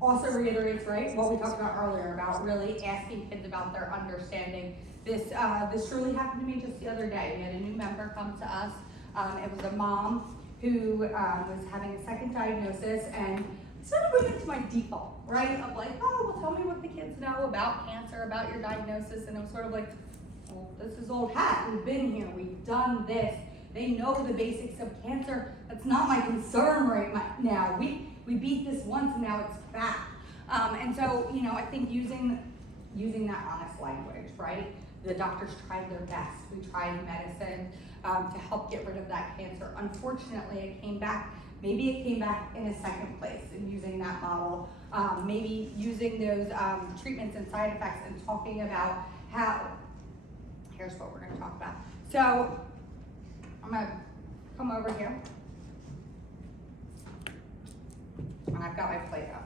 Also reiterates, right, what we talked about earlier about really asking kids about their understanding. This truly happened to me just the other day. We had a new member come to us. It was a mom who was having a second diagnosis, and sort of went into my default, right? Of like, oh, well, tell me what the kids know about cancer, about your diagnosis. And it was sort of like, well, this is old hat. We've been here. We've done this. They know the basics of cancer. That's not my concern right now. We beat this once, and now it's back. And so, I think using that honest language, right? The doctors tried their best. We tried medicine to help get rid of that cancer. Unfortunately, it came back. Maybe it came back in a second place, and using that model, maybe using those treatments and side effects, and talking about how. Here's what we're going to talk about. So I'm going to come over here, and I've got my plate up.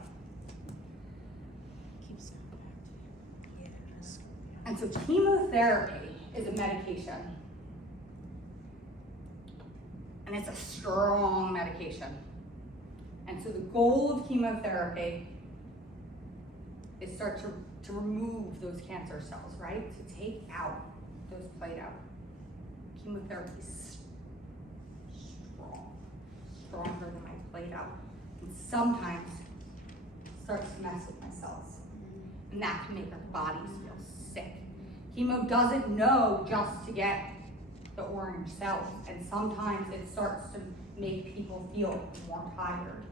And so chemotherapy is a medication. And it's a strong medication. And so the goal of chemotherapy is start to remove those cancer cells, right? To take out those Play-Doh. Chemotherapy is strong, stronger than my Play-Doh. And sometimes starts to mess with my cells. And that can make our bodies feel sick. Chemo doesn't know just to get the orange cells, and sometimes it starts to make people feel more tired.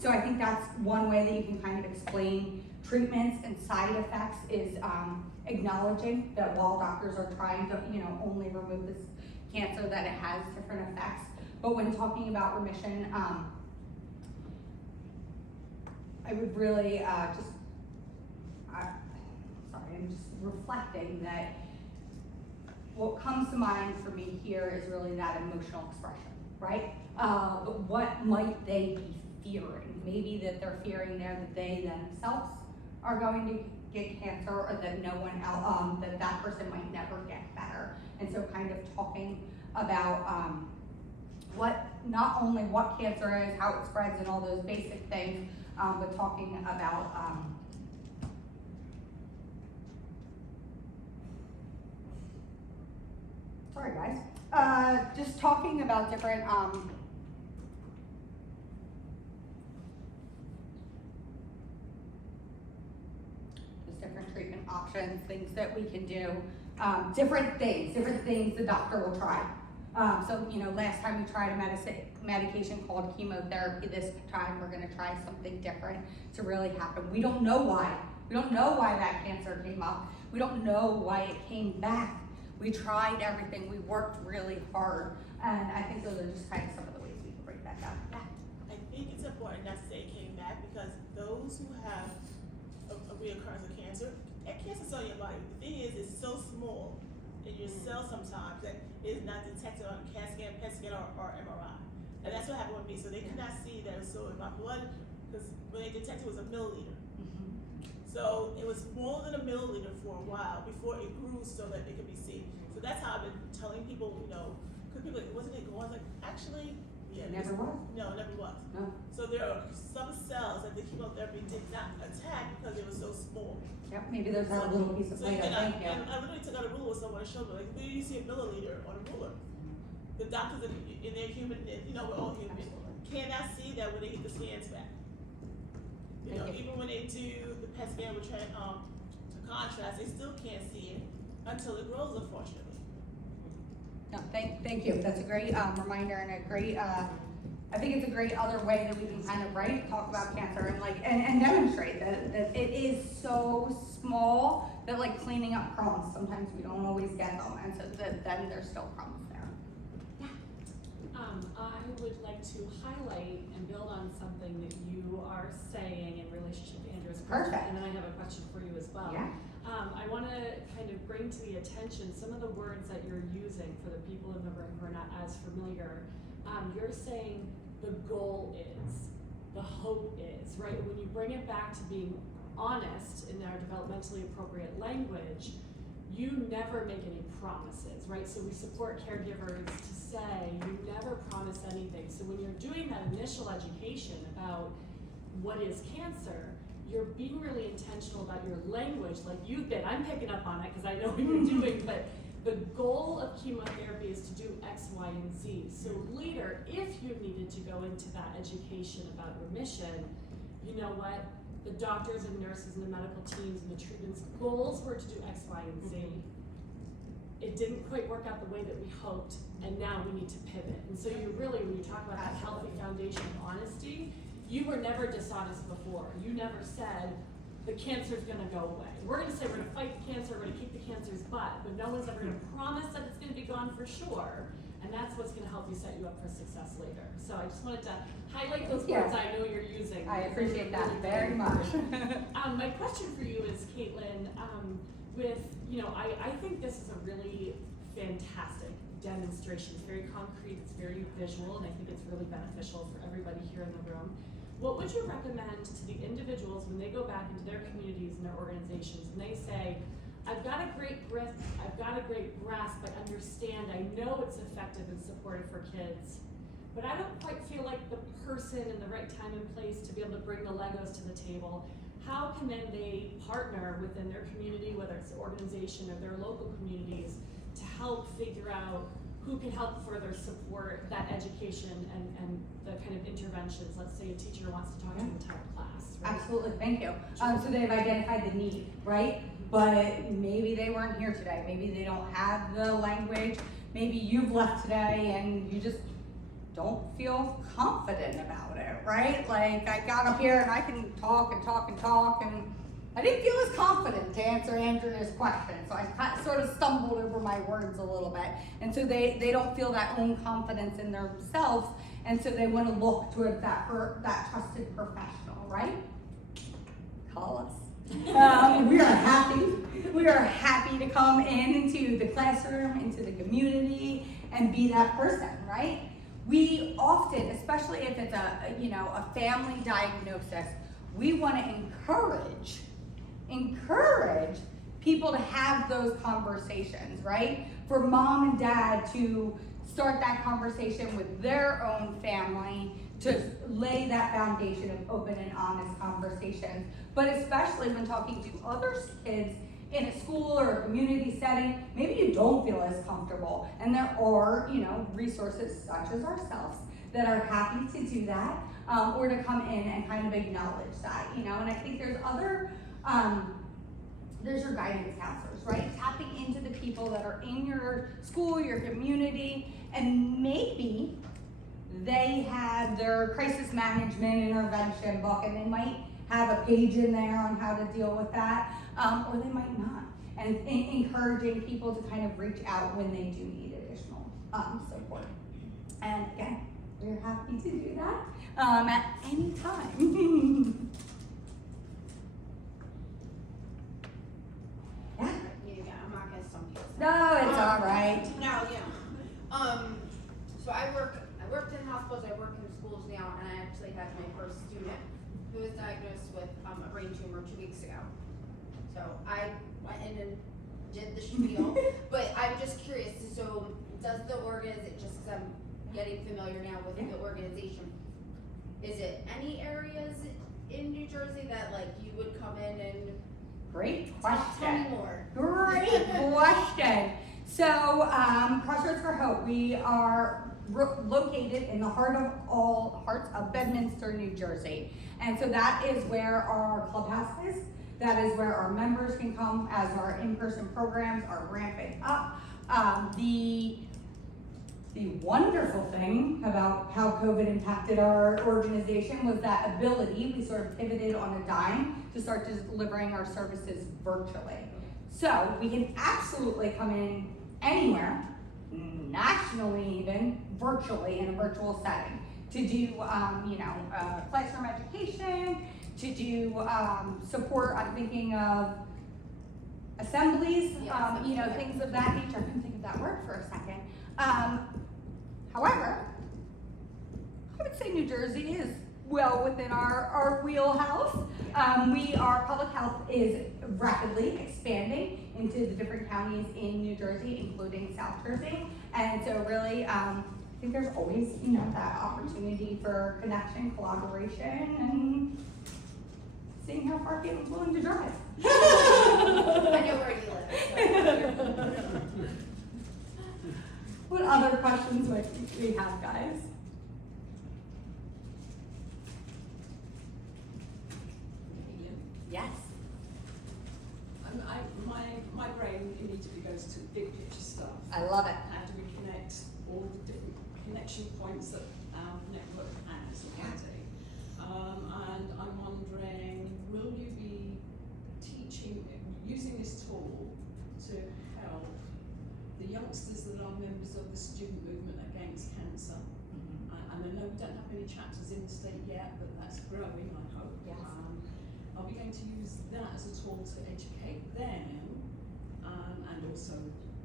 So I think that's one way that you can kind of explain treatments and side effects is acknowledging that while doctors are trying to, only remove this cancer, that it has different effects. But when talking about remission, I would really I'm just reflecting that what comes to mind for me here is really that emotional expression, right? But what might they be fearing? Maybe that they're fearing there that they themselves are going to get cancer, or that no one else, that person might never get better. And so kind of talking about not only what cancer is, how it spreads, and all those basic things, but talking about sorry guys, just talking about different just different treatment options, things that we can do, different things the doctor will try. So last time we tried a medication called chemotherapy. This time we're going to try something different to really happen. We don't know why. We don't know why that cancer came up. We don't know why it came back. We tried everything. We worked really hard. And I think those are just kind of some of the ways we can break that down. Yeah. I think it's important not to say it came back, because those who have a reoccurrence of cancer, that cancer's on your body. The thing is, it's so small in your cells sometimes that it is not detected on CAT scan, PET scan, or MRI. And that's what happened with me. So they could not see that it was so in my blood, because when they detected it was a milliliter. So it was smaller than a milliliter for a while before it grew so that it could be seen. So that's how I've been telling people, because people like, wasn't it going? I was like, actually, Yeah, It never was. No, it never was. No. So there are some cells that the chemotherapy did not attack because they were so small. Yep, maybe there's that little piece of So you Play-Doh, can, thank you. and I literally took out a ruler with someone and showed them, like, where do you see a milliliter on a ruler? The doctors in their human, you know, we're all human, cannot see that when they get the scans back. You know, Thank you. even when they do the PET scan with to contrast, they still can't see it until it grows, unfortunately. No, thank you, that's a great, reminder and a great, I think it's a great other way that we can kind of, right, talk about cancer and like, and demonstrate that it is so small that like cleaning up crumbs, sometimes we don't always get them, and so then there's still crumbs there. I would like to highlight and build on something that you are saying in relationship to Andrew's question. Perfect. And then I have a question for you as well. Yeah. I want to kind of bring to the attention some of the words that you're using for the people in the room who are not as familiar. You're saying the goal is, the hope is, right? When you bring it back to being honest in our developmentally appropriate language, you never make any promises, right? So we support caregivers to say, you never promise anything. So when you're doing that initial education about what is cancer, you're being really intentional about your language, like you've been. I'm picking up on it because I know what you're doing, but the goal of chemotherapy is to do X, Y, and Z. So later, if you needed to go into that education about remission, you know what? The doctors and nurses and the medical teams and the treatment's goals were to do X, Y, and Z. It didn't quite work out the way that we hoped, and now we need to pivot. And so you really, when you talk about that healthy foundation of honesty, you were never dishonest before. You never said, the cancer's gonna go away. We're gonna say we're gonna fight the cancer, we're gonna kick the cancer's butt, but no one's ever gonna promise that it's gonna be gone for sure. And that's what's gonna help you set you up for success later. So I just wanted to highlight those words I know you're using. I appreciate that Really very much. My question for you is, Caitlin, with, you know, I think this is a really fantastic demonstration. It's very concrete, it's very visual, and I think it's really beneficial for everybody here in the room. What would you recommend to the individuals when they go back into their communities and their organizations and they say, I've got a great grasp, I understand, I know it's effective and supportive for kids, but I don't quite feel like the person in the right time and place to be able to bring the Legos to the table. How can then they partner within their community, whether it's the organization or their local communities, to help figure out who can help further support that education and the kind of interventions? Let's say a teacher wants to talk to an entire class, right? Absolutely, thank you. So they've identified the need, right? But maybe they weren't here today. Maybe they don't have the language. Maybe you've left today and you just don't feel confident about it, right? Like I got up here and I can talk and talk and talk, and I didn't feel as confident to answer Andrea's question. So I sort of stumbled over my words a little bit. And so they don't feel that own confidence in themselves. And so they want to look toward that trusted professional, right? Call us. We are happy to come into the classroom, into the community, and be that person, right? We often, especially if it's a family diagnosis, we want to encourage people to have those conversations, right? For mom and dad to start that conversation with their own family, to lay that foundation of open and honest conversations. But especially when talking to other kids in a school or a community setting, maybe you don't feel as comfortable. And there are, resources such as ourselves that are happy to do that, or to come in and kind of acknowledge that, and I think there's other, there's your guidance counselors, right? Tapping into the people that are in your school, your community, and maybe they have their crisis management intervention book and they might have a page in there on how to deal with that, or they might not. And encouraging people to kind of reach out when they do need additional support. And again, we're happy to do that at any time. Yeah. I'm not gonna stump you. No, it's all right. No, so I worked in hospitals, I work in schools now, and I actually had my first student who was diagnosed with a brain tumor 2 weeks ago. So I went in and did the spiel, but I'm just curious, so does the organ, is it just because I'm getting familiar now with the organization. Is it any areas in New Jersey that like you would come in and Great tell question. me more? Great question. So, Crossroads for Hope, we are located in the heart of all hearts of Bedminster, New Jersey. And so that is where our clubhouse is. That is where our members can come as our in-person programs are ramping up. The wonderful thing about how COVID impacted our organization was that ability. We sort of pivoted on a dime to start delivering our services virtually. So we can absolutely come in anywhere, nationally even, virtually in a virtual setting, to do classroom education, to do support. I'm thinking of assemblies, things of that nature. I couldn't think of that word for a second. However, I would say New Jersey is well within our wheelhouse. Public health is rapidly expanding into the different counties in New Jersey, including South Jersey. And so really, I think there's always, that opportunity for connection, collaboration, and seeing how far people's willing to drive. I know where you live. What other questions would we have, guys? Yes. My brain immediately goes to big picture stuff. I love it. How do we connect all the different connection points that our network has already? And I'm wondering, will you be using this tool to help the youngsters that are members of the student movement against cancer? And I know we don't have many chapters in the state yet, but that's growing, I hope. Yes. Are we going to use that as a tool to educate them and also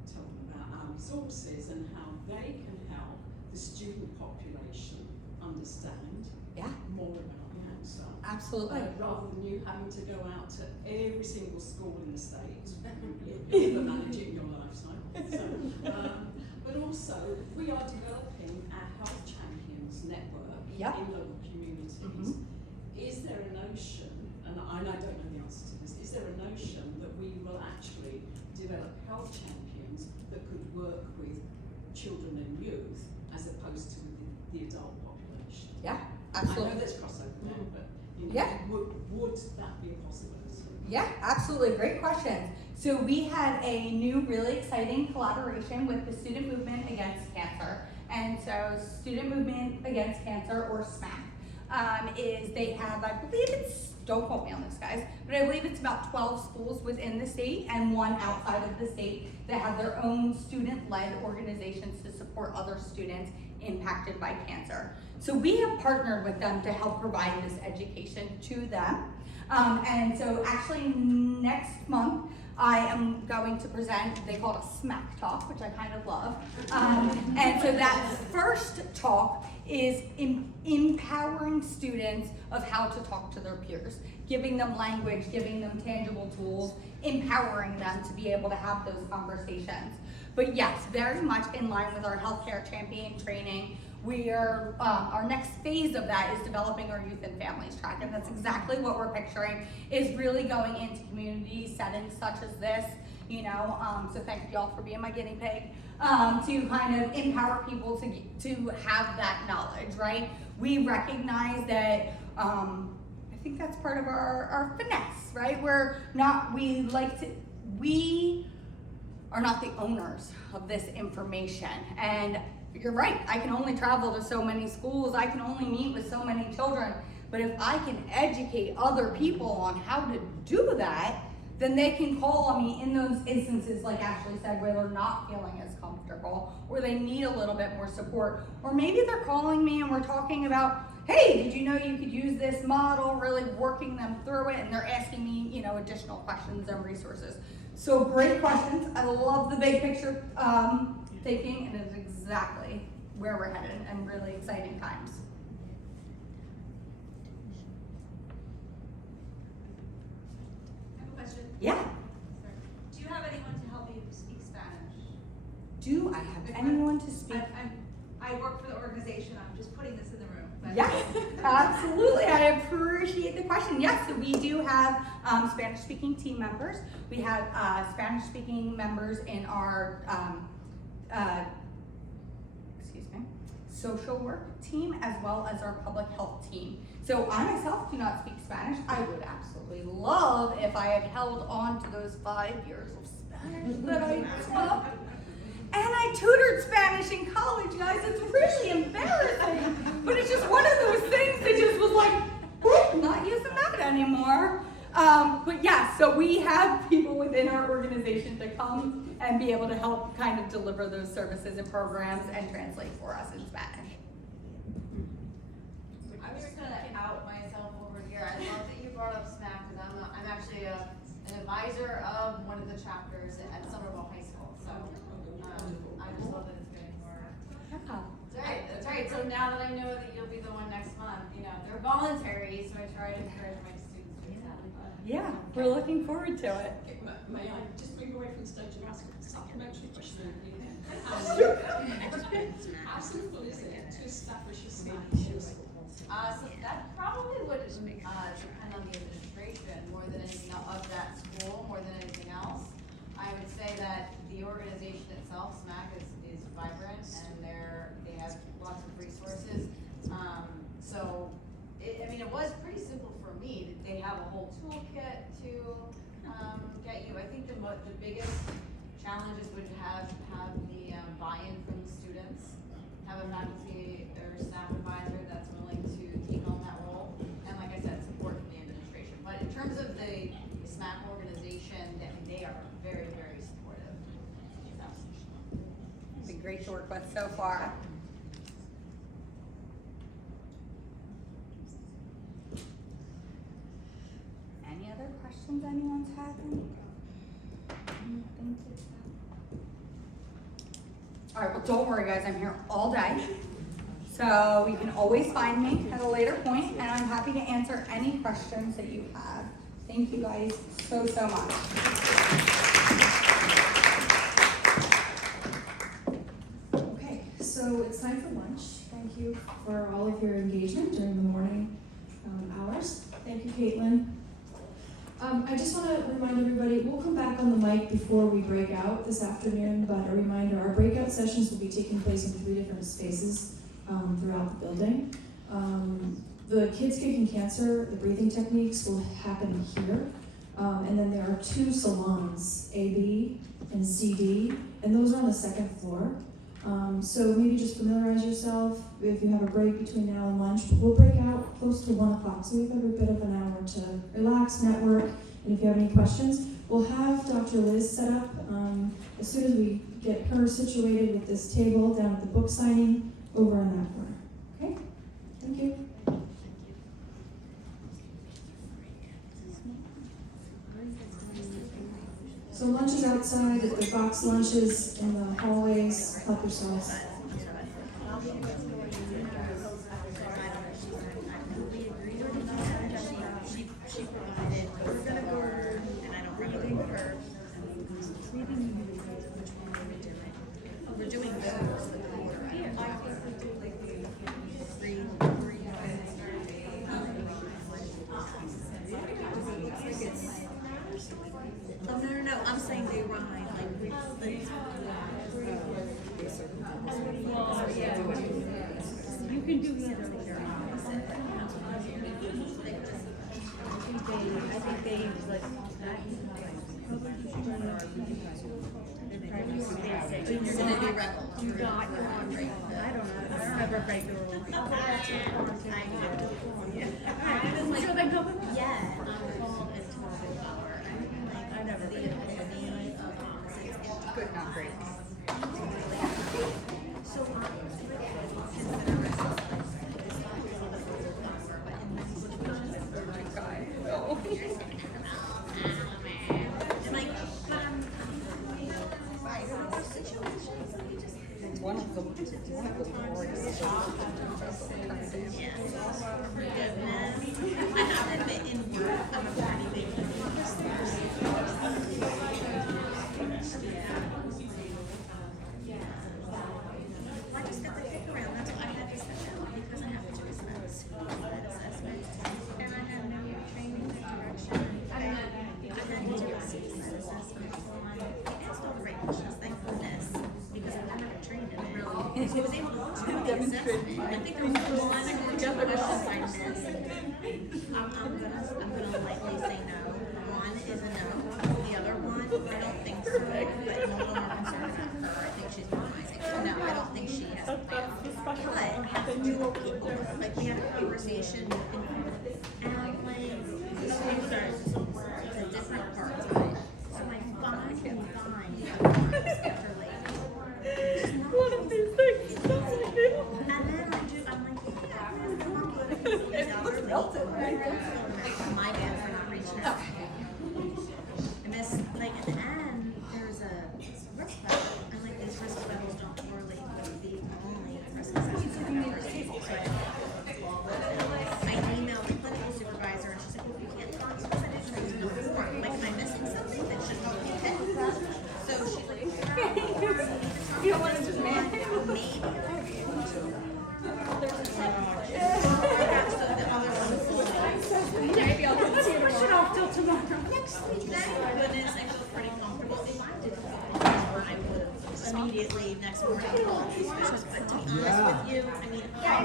tell them about our resources and how they can help the student population understand more about cancer? Absolutely. Rather than you having to go out to every single school in the state, you're managing your lifestyle. So, but also, we are developing our health champions network in local communities. Is there a notion, and I don't know the answer to this, is there a notion that we will actually develop health champions that could work with children and youth as opposed to the adult population? Yeah, I absolutely. know there's crossover there, but would that be a possibility? Yeah, absolutely. Great question. So we have a new, really exciting collaboration with the Student Movement Against Cancer. And so Student Movement Against Cancer, or SMAC, they have, I believe it's, don't quote me on this, guys, but I believe it's about 12 schools within the state and one outside of the state that have their own student-led organizations to support other students impacted by cancer. So we have partnered with them to help provide this education to them. And so actually next month, I am going to present, they call it a smack talk, which I kind of love. And so that first talk is empowering students of how to talk to their peers, giving them language, giving them tangible tools, empowering them to be able to have those conversations. But yes, very much in line with our healthcare champion training. We are, our next phase of that is developing our youth and families track, and that's exactly what we're picturing, is really going into community settings such as this, so thank you all for being my guinea pig, to kind of empower people to have that knowledge, right? We recognize that, I think that's part of our finesse, right? We are not the owners of this information, and you're right, I can only travel to so many schools, I can only meet with so many children, but if I can educate other people on how to do that, then they can call on me in those instances, like Ashley said, where they're not feeling as comfortable, or they need a little bit more support, or maybe they're calling me and we're talking about, hey, did you know you could use this model, really working them through it, and they're asking me, additional questions and resources. So great questions, I love the big picture thinking, and it's exactly where we're headed, and really exciting times. I have a question. Yeah. Do you have anyone to help you speak Spanish? Do I have anyone to speak? I work for the organization, I'm just putting this in the room. But Yes, absolutely. I appreciate the question. Yes, so we do have Spanish-speaking team members. We have Spanish-speaking members in our social work team as well as our public health team. So I myself do not speak Spanish. I would absolutely love if I had held on to those 5 years of Spanish that I took. And I tutored Spanish in college, guys. It's really embarrassing. But it's just one of those things that just was like, whoop, not using that anymore. But yeah, so we have people within our organization to come and be able to help kind of deliver those services and programs and translate for us in Spanish. I'm just gonna out myself over here. I love that you brought up SMAC because I'm actually an advisor of one of the chapters at Somerville High School. So I just love that it's getting more. That's right. So now that I know that you'll be the one next month, they're voluntary, so I try to encourage my students to attend. Yeah, we're looking forward to it. May I just bring you away from the stage and ask a supplementary question? How simple is it to establish a SMAC in a school? So that probably would depend on the administration more than anything of that school, more than anything else. I would say that the organization itself, SMAC, is vibrant and they have lots of resources. It was pretty simple for me. They have a whole toolkit to get you. I think the biggest challenges would have the buy-in from the students, have a faculty or staff advisor that's willing to take on that role, and like I said, support from the administration. But in terms of the SMAC organization, they are very, very supportive. It's been great to work with so far. Any other questions anyone's having? All right, well, don't worry, guys. I'm here all day. So you can always find me at a later point, and I'm happy to answer any questions that you have. Thank you guys so much. Okay, so it's time for lunch. Thank you for all of your engagement during the morning hours. Thank you, Caitlin. I just want to remind everybody, we'll come back on the mic before we break out this afternoon, but a reminder, our breakout sessions will be taking place in 3 different spaces throughout the building. The Kids Kicking Cancer, the breathing techniques will happen here. And then there are 2 salons, AB and CD, and those are on the 2nd floor. So maybe just familiarize yourself if you have a break between now and lunch. But we'll break out close to 1 o'clock, so we have every bit of an hour to relax, network, and if you have any questions, we'll have Dr. Liz set up as soon as we get her situated with this table down at the book signing over in that corner. Okay? Thank you. So lunch is outside, the box lunches in the hallways. Help yourselves. She provided, we're gonna go over, and I don't remember her. Which one are we doing? Oh, we're doing those, the quarter. I think we do like three. Oh, no, I'm saying they ride, you can do the other. I think they like that. You're gonna be rebel. You got your own rate. I don't know. I don't have a regular rule. So they go with yeah. I never read Good, not great. So One of the glorious I haven't been in Europe. I'm a pretty big I just got the pick around. So I was able to do the assessment. I think there was one or two questions I missed. I'm gonna likely say no. One is a no. The other one, I don't think so. But I'm a little more concerned about her. I think she's minimizing. No, I don't think she has a plan. But it has to do with people. Like we had a conversation and I'm like, okay, the different parts of it. So my fine after late. One of these things. And then I'm like, my bad for not reaching out. I missed, like, at the end, there's a risk level. I'm like, these risk levels don't correlate with the only risk assessment I've ever seen. So I emailed the clinical supervisor and she's like, well, we can't talk to us. I didn't read the form. Like, am I missing something that should help me fit? So she's like, You don't want to just maybe. Maybe I'll just push it off till tomorrow. Next week, thank goodness, I feel pretty comfortable. If I did I would immediately next morning call these folks. But to be honest with you, I mean,